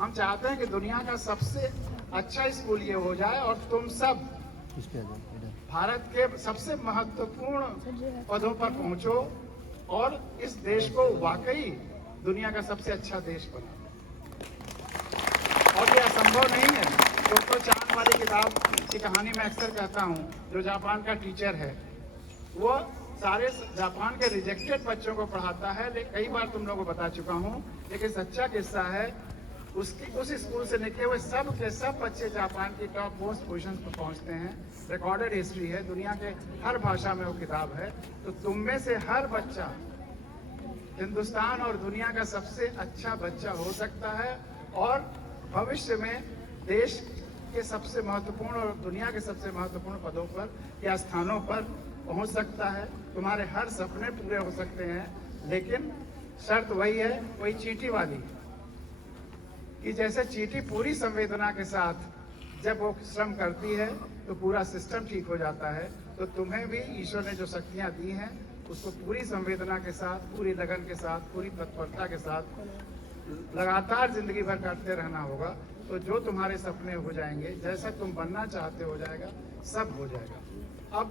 हम चाहते हैं कि दुनिया का सबसे अच्छा स्कूल ये हो जाए और तुम सब भारत के सबसे महत्वपूर्ण पदों पर पहुंचो और इस देश को वाकई दुनिया का सबसे अच्छा देश बनाओ। और ये असंभव नहीं है। तो चांद वाली किताब की कहानी मैं अक्सर कहता हूँ, जो जापान का टीचर है वो सारे जापान के रिजेक्टेड बच्चों को पढ़ाता है। कई बार तुम लोगों को बता चुका हूँ, लेकिन सच्चा किस्सा है, उस स्कूल से निकले हुए सब के सब बच्चे जापान की टॉप मोस्ट पोजीशन पर पहुँचते हैं। रिकॉर्डेड हिस्ट्री है, दुनिया के हर भाषा में वो किताब है। तो तुम में से हर बच्चा हिंदुस्तान और दुनिया का सबसे अच्छा बच्चा हो सकता है और भविष्य में देश के सबसे महत्वपूर्ण और दुनिया के सबसे महत्वपूर्ण पदों पर या स्थानों पर पहुंच सकता है। तुम्हारे हर सपने पूरे हो सकते हैं, लेकिन शर्त वही है, वही चींटी वाली, कि जैसे चींटी पूरी संवेदना के साथ जब वो श्रम करती है तो पूरा सिस्टम ठीक हो जाता है। तो तुम्हें भी ईश्वर ने जो शक्तियाँ दी हैं उसको पूरी संवेदना के साथ, पूरी लगन के साथ, पूरी तत्परता के साथ लगातार जिंदगी भर करते रहना होगा। तो जो तुम्हारे सपने हो जाएंगे, जैसा तुम बनना चाहते हो जाएगा, सब हो जाएगा। अब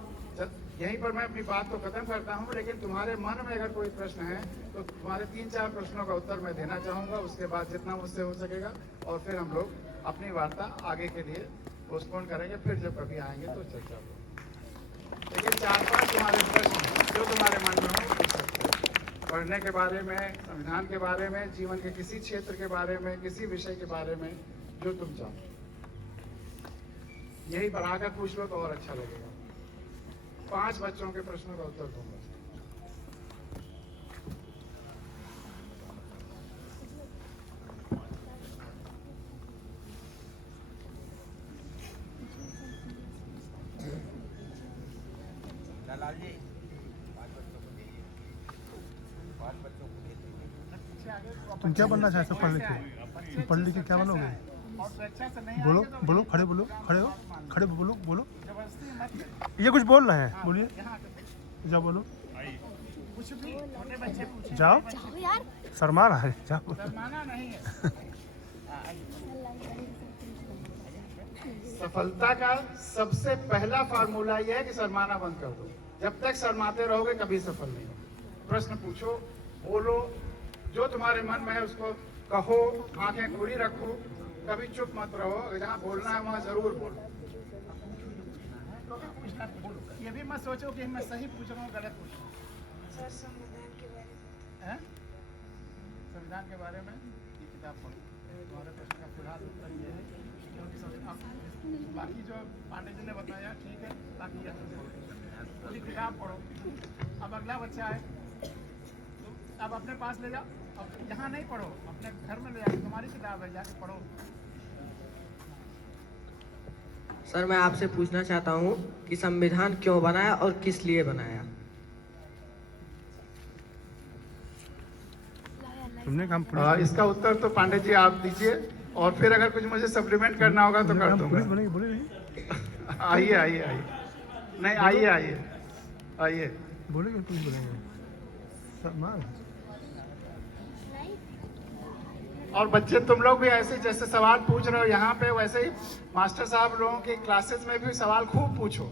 यहीं पर मैं अपनी बात को खत्म करता हूं, लेकिन तुम्हारे मन में अगर कोई प्रश्न है तो तुम्हारे 3-4 प्रश्नों का उत्तर मैं देना चाहूंगा, उसके बाद जितना मुझसे हो सकेगा, और फिर हम लोग अपनी वार्ता आगे के लिए पोस्टपोन करेंगे, फिर जब कभी आएंगे तो चर्चा होगी। लेकिन 4-5 तुम्हारे प्रश्न जो तुम्हारे मन में हो पूछ सकते हो, पढ़ने के बारे में, संविधान के बारे में, जीवन के किसी क्षेत्र के बारे में, किसी विषय के बारे में, जो तुम चाहो। यही बढ़ाकर पूछ लो तो और अच्छा लगेगा। 5 बच्चों के प्रश्नों का उत्तर दूंगा। दलाल जी 5 बच्चों को दीजिए, 5 बच्चों को दे दीजिए। तुम क्या बनना चाहते हो पढ़ लिख के? पढ़ लिख के क्या बनोगे? बोलो बोलो, खड़े बोलो, खड़े हो, खड़े बोलो बोलो। ये कुछ बोल रहे हैं, बोलिए, जाओ बोलो, जाओ यार, शर्मा रहा है, जाओ। सफलता का सबसे पहला फार्मूला यह है कि शर्माना बंद कर दो। जब तक शर्माते रहोगे कभी सफल नहीं हो। प्रश्न पूछो, बोलो, जो तुम्हारे मन में है उसको कहो, आंखें खुली रखो, कभी चुप मत रहो। जहाँ बोलना है वहाँ जरूर बोलो। ये भी मत सोचो कि मैं सही पूछ रहा हूँ, गलत पूछ रहा हूँ। संविधान के बारे में ये किताब पढ़ो। तुम्हारे प्रश्न का फिलहाल उत्तर ये है, क्योंकि बाकी जो पांडे जी ने बताया ठीक है, बाकी पूरी किताब पढ़ो। अब अगला बच्चा है तो अब अपने पास ले जाओ, अब यहाँ नहीं पढ़ो, अपने घर में ले जाओ, तुम्हारी किताब है, जाके पढ़ो। सर, मैं आपसे पूछना चाहता हूँ कि संविधान क्यों बनाया और किस लिए बनाया? तुमने काम इसका उत्तर तो पांडे जी आप दीजिए, और फिर अगर कुछ मुझे सप्लीमेंट करना होगा तो कर दूंगा। आइए आइए आइए, नहीं आइए आइए आइए, बोलेंगे, पुलिस बोलेंगे। और बच्चे तुम लोग भी ऐसे जैसे सवाल पूछ रहे हो यहाँ पे, वैसे ही मास्टर साहब लोगों की क्लासेस में भी सवाल खूब पूछो।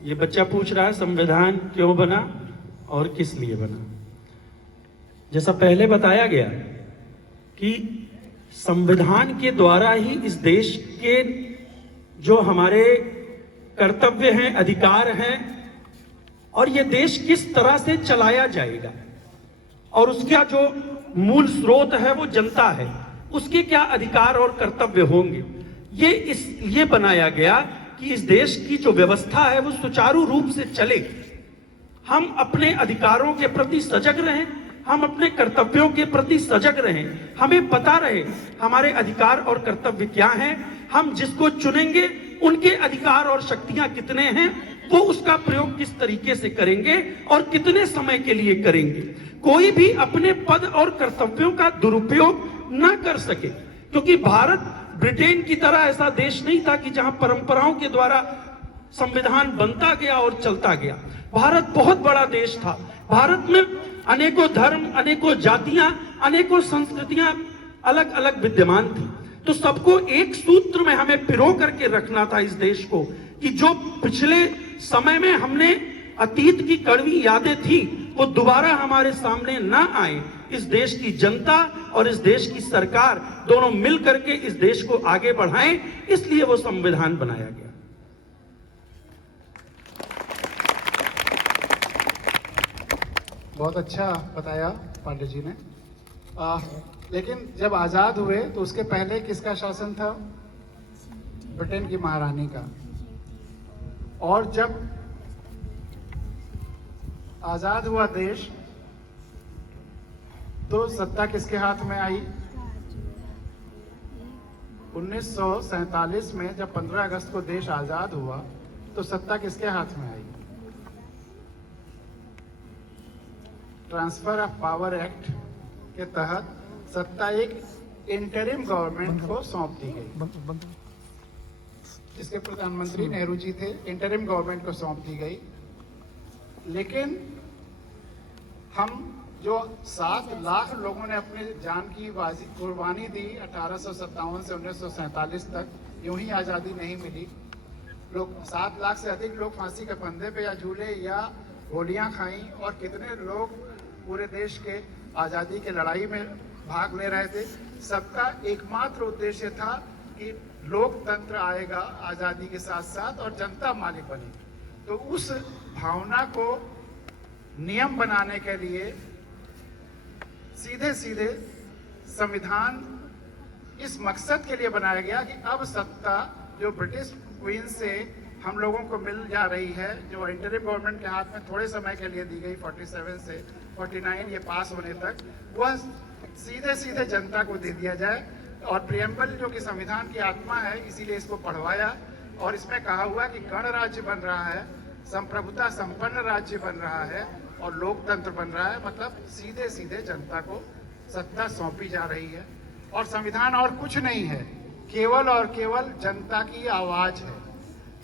ये बच्चा पूछ रहा है संविधान क्यों बना और किस लिए बना। जैसा पहले बताया गया कि संविधान के द्वारा ही इस देश के जो हमारे कर्तव्य हैं, अधिकार हैं, और ये देश किस तरह से चलाया जाएगा और उसका जो मूल स्रोत है वो जनता है, उसके क्या अधिकार और कर्तव्य होंगे, ये इसलिए बनाया गया कि इस देश की जो व्यवस्था है वो सुचारू रूप से चले, हम अपने अधिकारों के प्रति सजग रहें, हम अपने कर्तव्यों के प्रति सजग रहें, हमें पता रहे हमारे अधिकार और कर्तव्य क्या हैं हम जिसको चुनेंगे उनके अधिकार और शक्तियां कितने हैं, वो उसका प्रयोग किस तरीके से करेंगे और कितने समय के लिए करेंगे। कोई भी अपने पद और कर्तव्यों का दुरुपयोग ना कर सके, क्योंकि भारत ब्रिटेन की तरह ऐसा देश नहीं था कि जहां परंपराओं के द्वारा संविधान बनता गया और चलता गया। भारत बहुत बड़ा देश था। भारत में अनेकों धर्म, अनेकों जातियां, अनेकों संस्कृतियां अलग अलग विद्यमान थी। तो सबको एक सूत्र में हमें पिरो करके रखना था इस देश को, कि जो पिछले समय में हमने अतीत की कड़वी यादें थी वो दोबारा हमारे सामने ना आए। इस देश की जनता और इस देश की सरकार दोनों मिल करके इस देश को आगे बढ़ाएं, इसलिए वो संविधान बनाया गया। बहुत अच्छा बताया पांडे जी ने। लेकिन जब आज़ाद हुए तो उसके पहले किसका शासन था? ब्रिटेन की महारानी का। और जब आज़ाद हुआ देश तो सत्ता किसके हाथ में आई? 1947 में जब 15 अगस्त को देश आज़ाद हुआ तो सत्ता किसके हाथ में आई? ट्रांसफर ऑफ पावर एक्ट के तहत सत्ता एक इंटरिम गवर्नमेंट को सौंप दी गई, जिसके प्रधानमंत्री नेहरू जी थे। इंटरिम गवर्नमेंट को सौंप दी गई। लेकिन हम जो 7 लाख लोगों ने अपने जान की कुर्बानी दी 1857 से 1947 तक, यूं ही आज़ादी नहीं मिली। लोग 7 लाख से अधिक लोग फांसी के फंदे पे या झूले या गोलियां खाई, और कितने लोग पूरे देश के आज़ादी के लड़ाई में भाग ले रहे थे। सबका एकमात्र उद्देश्य था कि लोकतंत्र आएगा आज़ादी के साथ साथ और जनता मालिक बनेगी। तो उस भावना को नियम बनाने के लिए सीधे सीधे संविधान इस मकसद के लिए बनाया गया कि अब सत्ता जो ब्रिटिश क्वीन से हम लोगों को मिल जा रही है, जो इंटरिम गवर्नमेंट के हाथ में थोड़े समय के लिए दी गई 47 से 49 ये पास होने तक, वह सीधे सीधे जनता को दे दिया जाए। और प्रियम्बल जो कि संविधान की आत्मा है, इसीलिए इसको पढ़वाया और इसमें कहा हुआ कि गणराज्य बन रहा है, संप्रभुता संपन्न राज्य बन रहा है और लोकतंत्र बन रहा है। मतलब सीधे सीधे जनता को सत्ता सौंपी जा रही है। और संविधान और कुछ नहीं है, केवल और केवल जनता की आवाज है।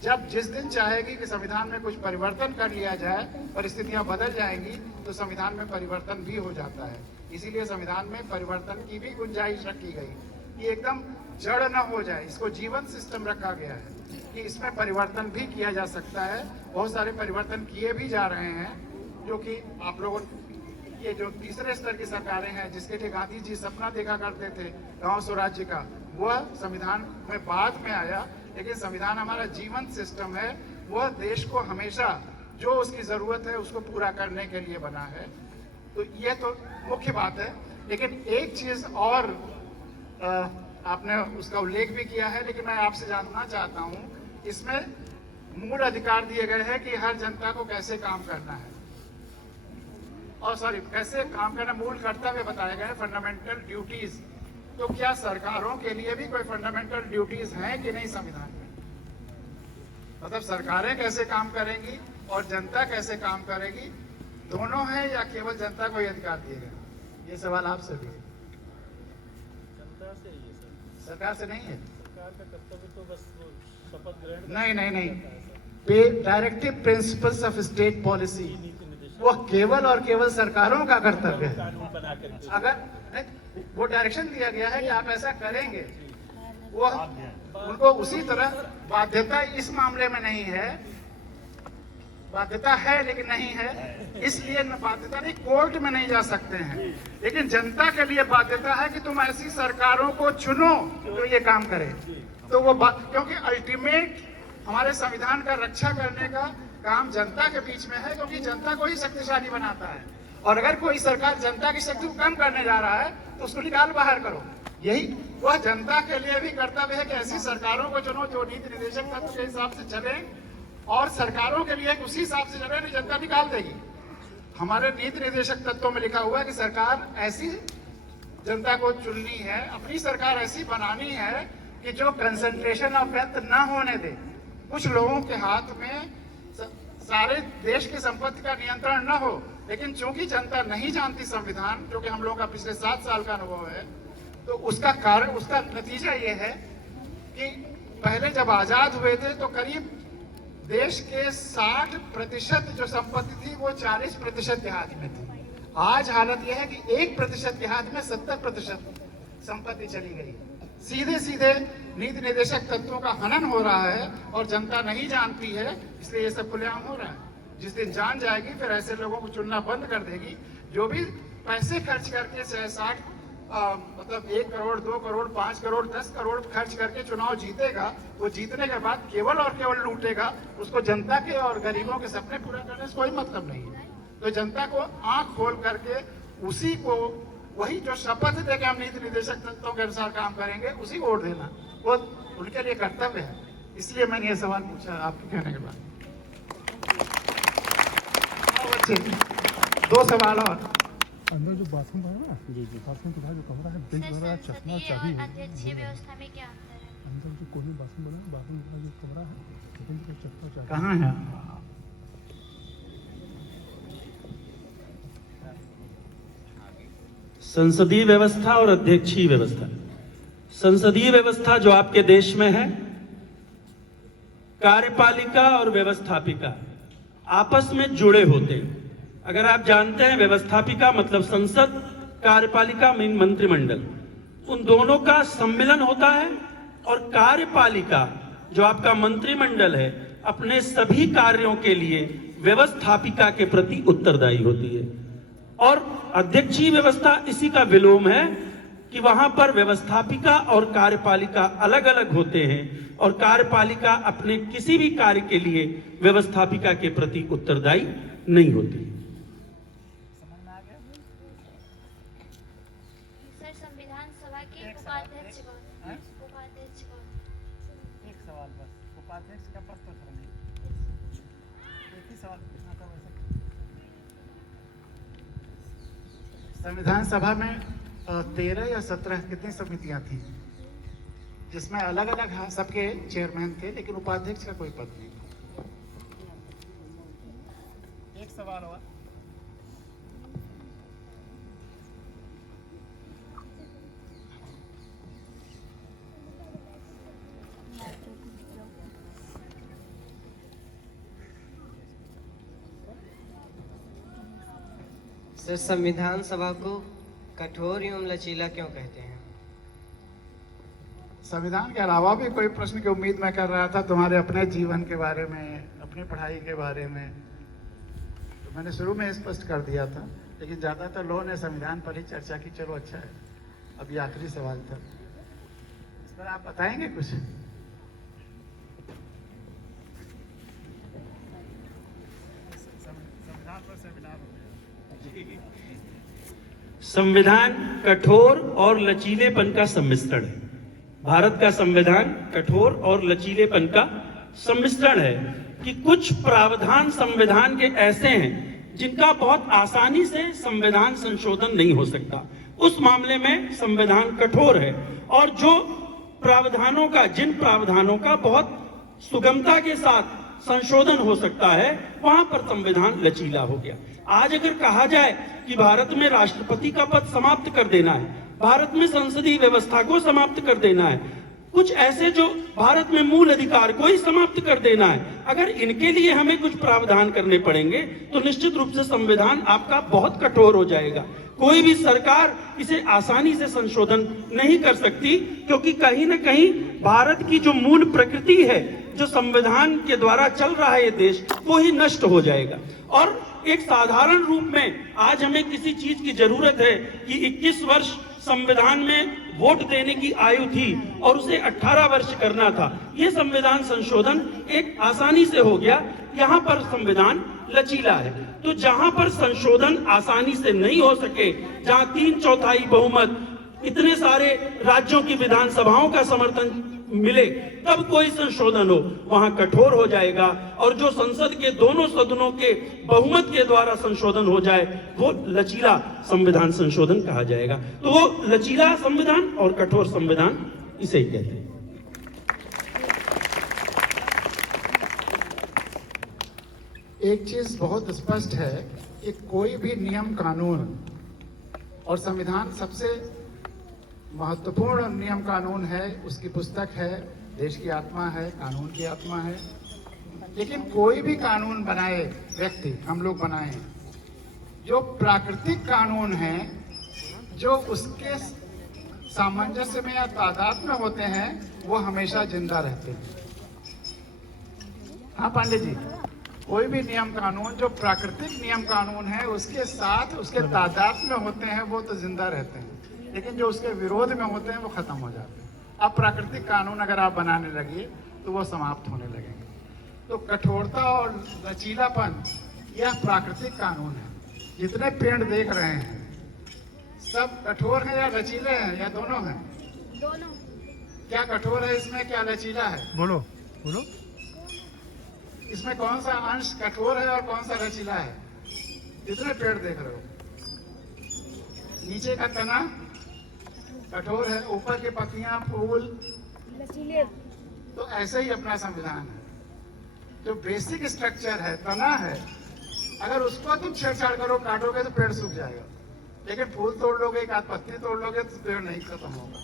जब जिस दिन चाहेगी कि संविधान में कुछ परिवर्तन कर लिया जाए, परिस्थितियां बदल जाएंगी, तो संविधान में परिवर्तन भी हो जाता है। इसीलिए संविधान में परिवर्तन की भी गुंजाइश रखी गई कि एकदम जड़ न हो जाए। इसको जीवन सिस्टम रखा गया है कि इसमें परिवर्तन भी किया जा सकता है। बहुत सारे परिवर्तन किए भी जा रहे हैं, जो कि आप लोगों ये जो तीसरे स्तर की सरकारें हैं, जिसके लिए गांधी जी सपना देखा करते थे गांव स्वराज्य का, वह संविधान में बाद में आया। लेकिन संविधान हमारा जीवन सिस्टम है, वह देश को हमेशा जो उसकी जरूरत है उसको पूरा करने के लिए बना है। तो ये तो मुख्य बात है। लेकिन एक चीज और आपने उसका उल्लेख भी किया है, लेकिन मैं आपसे जानना चाहता हूँ, इसमें मूल अधिकार दिए गए हैं कि हर जनता को कैसे काम करना है, और कैसे काम करना, मूल कर्तव्य बताए गए, फंडामेंटल ड्यूटीज। तो क्या सरकारों के लिए भी कोई फंडामेंटल ड्यूटीज हैं कि नहीं संविधान में? मतलब सरकारें कैसे काम करेंगी और जनता कैसे काम करेगी, दोनों है या केवल जनता को ही अधिकार दिए गए? ये सवाल आपसे भी। जनता से ही है सर, सरकार से नहीं है। सरकार का कर्तव्य तो बस वो शपथ ग्रहण नहीं। Directive principles of state policy वो केवल और केवल सरकारों का कर्तव्य है। कानून बना करके अगर वो डायरेक्शन दिया गया है कि आप ऐसा करेंगे, वो उनको उसी तरह बाध्यता इस मामले में नहीं है। बाध्यता है लेकिन नहीं है, इसलिए बाध्यता नहीं, कोर्ट में नहीं जा सकते हैं। लेकिन जनता के लिए बाध्यता है कि तुम ऐसी सरकारों को चुनो जो ये काम करे। तो वो क्योंकि अल्टीमेट हमारे संविधान का रक्षा करने का काम जनता के बीच में है, क्योंकि जनता को ही शक्तिशाली बनाता है। और अगर कोई सरकार जनता की शक्ति को कम करने जा रहा है तो उसको निकाल बाहर करो। यही वह जनता के लिए भी कर्तव्य है कि ऐसी सरकारों को चुनो जो नीति निर्देशक तत्व के हिसाब से चले, और सरकारों के लिए उसी हिसाब से चले, नहीं जनता निकाल देगी। हमारे नीति निर्देशक तत्वों में लिखा हुआ है कि सरकार ऐसी जनता को चुननी है, अपनी सरकार ऐसी बनानी है कि जो कंसंट्रेशन ऑफ वेल्थ ना होने दे, कुछ लोगों के हाथ में सारे देश की संपत्ति का नियंत्रण न हो। लेकिन चूंकि जनता नहीं जानती संविधान, जो कि हम लोगों का पिछले 7 साल का अनुभव है, तो उसका कारण, उसका नतीजा ये है कि पहले जब आजाद हुए थे तो करीब देश के 60% जो संपत्ति थी वो 40% के हाथ में थी। आज हालत यह है कि 1% के हाथ में 70% संपत्ति चली गई। सीधे सीधे नीति निर्देशक तत्वों का हनन हो रहा है और जनता नहीं जानती है, इसलिए ये सब खुलेआम हो रहा है। जिस दिन जान जाएगी फिर ऐसे लोगों को चुनना बंद कर देगी। जो भी पैसे खर्च करके 60 मतलब 1 करोड़, 2 करोड़, 5 करोड़, 10 करोड़ खर्च करके चुनाव जीतेगा, वो जीतने के बाद केवल और केवल लूटेगा। उसको जनता के और गरीबों के सपने पूरा करने से कोई मतलब नहीं है। तो जनता को आंख खोल करके उसी को, वही जो शपथ दे के हम नीति निर्देशक तत्वों के अनुसार काम करेंगे, उसी को वोट देना वो उनके लिए कर्तव्य है। इसलिए मैंने ये सवाल पूछा आपके कहने के बाद। बच्चे 2 सवाल और। अंदर जो बाथरूम है ना, बाथरूम के बाहर जो कमरा है, बेंच वगैरह, चश्मा, चाबी है। अध्यक्षीय व्यवस्था में क्या अंतर है? अंदर जो कोने बाथरूम बना है, बाथरूम का जो कमरा है, बेंच का चश्मा, चाबी कहाँ है? संसदीय व्यवस्था और अध्यक्षीय व्यवस्था। संसदीय व्यवस्था जो आपके देश में है, कार्यपालिका और व्यवस्थापिका आपस में जुड़े होते हैं। अगर आप जानते हैं, व्यवस्थापिका मतलब संसद, कार्यपालिका मीन मंत्रिमंडल, उन दोनों का सम्मिलन होता है। और कार्यपालिका जो आपका मंत्रिमंडल है, अपने सभी कार्यों के लिए व्यवस्थापिका के प्रति उत्तरदायी होती है। और अध्यक्षीय व्यवस्था इसी का विलोम है कि वहां पर व्यवस्थापिका और कार्यपालिका अलग अलग होते हैं और कार्यपालिका अपने किसी भी कार्य के लिए व्यवस्थापिका के प्रति उत्तरदायी नहीं होती। सर, संविधान सभा के उपाध्यक्ष कौन है? उपाध्यक्ष कौन? एक सवाल बस, उपाध्यक्ष का पद तो खड़ा नहीं। एक ही सवाल पूछना था वैसे। संविधान सभा में 13 या 17 कितनी समितियां थी, जिसमें अलग अलग सबके चेयरमैन थे, लेकिन उपाध्यक्ष का कोई पद नहीं। एक सवाल हुआ। सर, संविधान सभा को कठोर एवं लचीला क्यों कहते हैं? संविधान के अलावा भी कोई प्रश्न की उम्मीद मैं कर रहा था, तुम्हारे अपने जीवन के बारे में, अपनी पढ़ाई के बारे में। तो मैंने शुरू में स्पष्ट कर दिया था, लेकिन ज़्यादातर लोगों ने संविधान पर ही चर्चा की। चलो अच्छा है, अब ये आखिरी सवाल था, इस पर आप बताएंगे कुछ? संविधान पर सेमिनार हो गया। संविधान कठोर और लचीलेपन का सम्मिश्रण है। भारत का संविधान कठोर और लचीलेपन का सम्मिश्रण है कि कुछ प्रावधान संविधान के ऐसे हैं जिनका बहुत आसानी से संविधान संशोधन नहीं हो सकता। उस मामले में संविधान कठोर है, और जो प्रावधानों का, जिन प्रावधानों का बहुत सुगमता के साथ संशोधन हो सकता है, वहां पर संविधान लचीला हो गया। आज अगर कहा जाए कि भारत में राष्ट्रपति का पद समाप्त कर देना है, भारत में संसदीय व्यवस्था को समाप्त कर देना है, कुछ ऐसे जो भारत में मूल अधिकार को ही समाप्त कर देना है, अगर इनके लिए हमें कुछ प्रावधान करने पड़ेंगे तो निश्चित रूप से संविधान आपका बहुत कठोर हो जाएगा। कोई भी सरकार इसे आसानी से संशोधन नहीं कर सकती, क्योंकि कहीं ना कहीं भारत की जो मूल प्रकृति है, जो संविधान के द्वारा चल रहा है ये देश, वो ही नष्ट हो जाएगा। और एक साधारण रूप में आज हमें किसी चीज की जरूरत है कि 21 वर्ष संविधान में वोट देने की आयु थी और उसे 18 वर्ष करना था। ये संविधान संशोधन एक आसानी से हो गया। यहाँ पर संविधान लचीला है। तो जहां पर संशोधन आसानी से नहीं हो सके, जहां 3/4 बहुमत, इतने सारे राज्यों की विधानसभाओं का समर्थन मिले, तब कोई संशोधन हो, वहां कठोर हो जाएगा। और जो संसद के दोनों सदनों के बहुमत के द्वारा संशोधन हो जाए, वो लचीला संविधान संशोधन कहा जाएगा। तो वो लचीला संविधान और कठोर संविधान इसे ही कहते हैं। एक चीज बहुत स्पष्ट है कि कोई भी नियम कानून और संविधान सबसे महत्वपूर्ण नियम कानून है, उसकी पुस्तक है, देश की आत्मा है, कानून की आत्मा है। लेकिन कोई भी कानून बनाए व्यक्ति, हम लोग बनाए, जो प्राकृतिक कानून है, जो उसके सामंजस्य में या तादाद में होते हैं, वो हमेशा जिंदा रहते हैं। हाँ पांडे जी, कोई भी नियम कानून जो प्राकृतिक नियम कानून है उसके साथ उसके तादाद में होते हैं वो तो जिंदा रहते हैं, लेकिन जो उसके विरोध में होते हैं वो खत्म हो जाते हैं। अब प्राकृतिक कानून अगर आप बनाने लगिए तो वो समाप्त होने लगेंगे। तो कठोरता और लचीलापन यह प्राकृतिक कानून है। जितने पेड़ देख रहे हैं सब कठोर है या लचीले हैं या दोनों हैं? दोनों। क्या कठोर है इसमें, क्या लचीला है? बोलो बोलो। इसमें कौन सा अंश कठोर है और कौन सा लचीला है? जितने पेड़ देख रहे हो, नीचे का तना कठोर है, ऊपर की पत्तियां, फूल लचीले। तो ऐसे ही अपना संविधान है। जो बेसिक स्ट्रक्चर है, तना है, अगर उसको तुम छेड़छाड़ करो, काटोगे तो पेड़ सूख जाएगा। लेकिन फूल तोड़ लोगे, एक आध पत्ती तोड़ लोगे तो पेड़ नहीं खत्म होगा।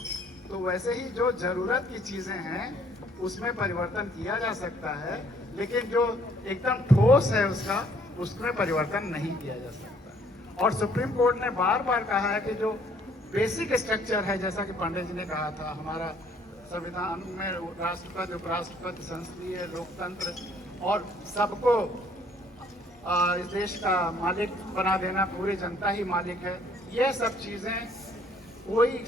तो वैसे ही जो जरूरत की चीजें हैं उसमें परिवर्तन किया जा सकता है, लेकिन जो एकदम ठोस है उसमें परिवर्तन नहीं किया जा सकता। और सुप्रीम कोर्ट ने बार बार कहा है कि जो बेसिक स्ट्रक्चर है, जैसा कि पांडे जी ने कहा था, हमारा संविधान में राष्ट्रपति, उपराष्ट्रपति, संसदीय लोकतंत्र और सबको इस देश का मालिक बना देना, पूरी जनता ही मालिक है, ये सब चीजें कोई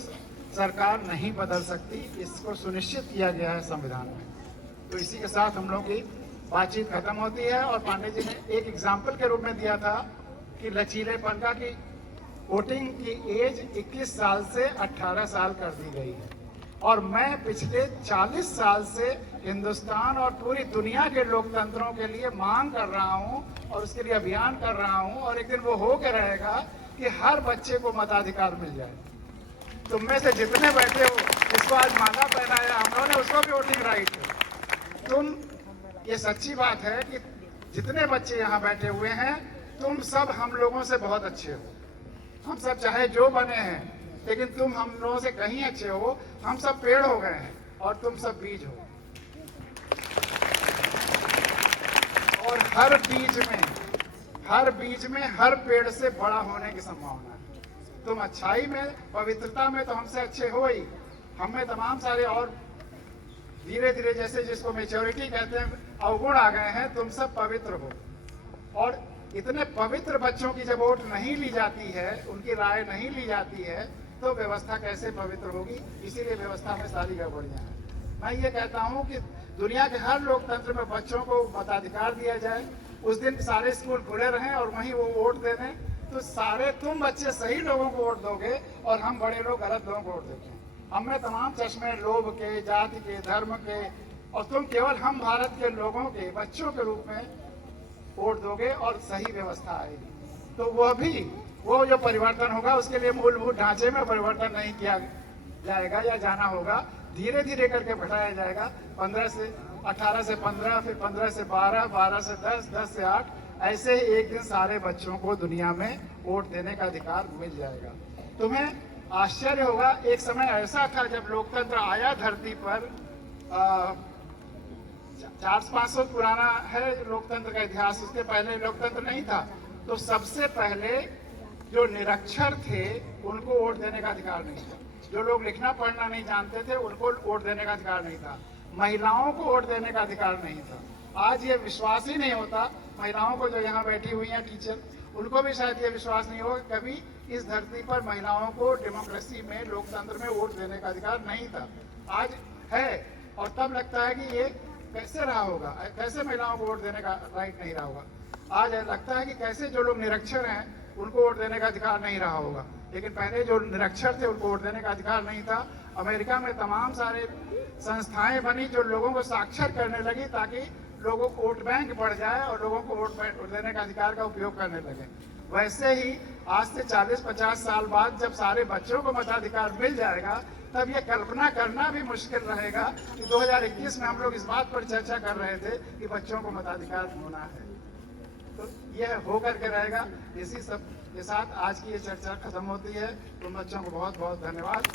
सरकार नहीं बदल सकती। इसको सुनिश्चित किया गया है संविधान में। तो इसी के साथ हम लोग की बातचीत खत्म होती है। और पांडे जी ने एक एग्जाम्पल के रूप में दिया था कि लचीलेपन का, कि वोटिंग की एज 21 साल से 18 साल कर दी गई है। और मैं पिछले 40 साल से हिंदुस्तान और पूरी दुनिया के लोकतंत्रों के लिए मांग कर रहा हूं और उसके लिए अभियान कर रहा हूं, और एक दिन वो हो के रहेगा कि हर बच्चे को मताधिकार मिल जाए। तुम में से जितने बैठे हो, जिसको आज माला पहनाया हम लोगों ने, उसको भी वोटिंग राइट है। तुम, ये सच्ची बात है कि जितने बच्चे यहाँ बैठे हुए हैं, तुम सब हम लोगों से बहुत अच्छे हो। हम सब चाहे जो बने हैं, लेकिन तुम हम लोगों से कहीं अच्छे हो। हम सब पेड़ हो गए हैं और तुम सब बीज हो। और हर बीज में हर पेड़ से बड़ा होने की संभावना है। तुम अच्छाई में, पवित्रता में तो हमसे अच्छे हो ही, हमें तमाम सारे और धीरे धीरे, जैसे जिसको मैच्योरिटी कहते हैं, अवगुण आ गए हैं। तुम सब पवित्र हो। और इतने पवित्र बच्चों की जब वोट नहीं ली जाती है, उनकी राय नहीं ली जाती है, तो व्यवस्था कैसे पवित्र होगी? इसीलिए व्यवस्था में सारी गड़बड़ियां हैं। मैं ये कहता हूं कि दुनिया के हर लोकतंत्र में बच्चों को मताधिकार दिया जाए। उस दिन सारे स्कूल खुले रहें और वहीं वो वोट दे दें, तो सारे तुम बच्चे सही लोगों को वोट दोगे और हम बड़े लोग गलत लोगों को वोट देते हैं। हमें तमाम चश्मे लोभ के, जाति के, धर्म के, और तुम केवल हम भारत के लोगों के बच्चों के रूप में वोट दोगे और सही व्यवस्था आएगी। तो वो जो परिवर्तन होगा, उसके लिए मूलभूत ढांचे में परिवर्तन नहीं किया जाएगा या जाना होगा, धीरे धीरे करके बढ़ाया जाएगा। 18 से 15, फिर 15 से 12, 12 से 10, 10 से 8, ऐसे ही एक दिन सारे बच्चों को दुनिया में वोट देने का अधिकार मिल जाएगा। तुम्हें आश्चर्य होगा, एक समय ऐसा था जब लोकतंत्र आया धरती पर, 400-500 पुराना है लोकतंत्र का इतिहास, उसके पहले लोकतंत्र नहीं था। तो सबसे पहले जो निरक्षर थे उनको वोट देने का अधिकार नहीं था। जो लोग लिखना पढ़ना नहीं जानते थे उनको वोट देने का अधिकार नहीं था। महिलाओं को वोट देने का अधिकार नहीं था। आज ये विश्वास ही नहीं होता, महिलाओं को जो यहाँ बैठी हुई हैं टीचर, उनको भी शायद ये विश्वास नहीं होगा कभी इस धरती पर महिलाओं को डेमोक्रेसी में, लोकतंत्र में वोट देने का अधिकार नहीं था। आज है, और तब लगता है कि ये कैसे रहा होगा, कैसे महिलाओं को वोट देने का राइट नहीं रहा होगा। आज लगता है कि कैसे जो लोग निरक्षर हैं उनको वोट देने का अधिकार नहीं रहा होगा। लेकिन पहले जो निरक्षर थे उनको वोट देने का अधिकार नहीं था। अमेरिका में तमाम सारे संस्थाएं बनी जो लोगों को साक्षर करने लगी, ताकि लोगों को वोट बैंक बढ़ जाए और लोगों को वोट देने का अधिकार का उपयोग करने लगे। वैसे ही आज से 40-50 साल बाद जब सारे बच्चों को मताधिकार मिल जाएगा, तब ये कल्पना करना भी मुश्किल रहेगा कि 2021 में हम लोग इस बात पर चर्चा कर रहे थे कि बच्चों को मताधिकार होना है। तो यह होकर के रहेगा। इसी सब के साथ आज की ये चर्चा खत्म होती है। तुम बच्चों को बहुत बहुत धन्यवाद,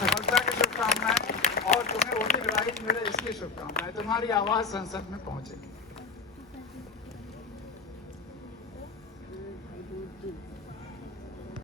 सफलता की शुभकामनाएं, और तुम्हें वोटिंग राइट मिले इसकी शुभकामनाएं। तुम्हारी आवाज संसद में पहुंचे।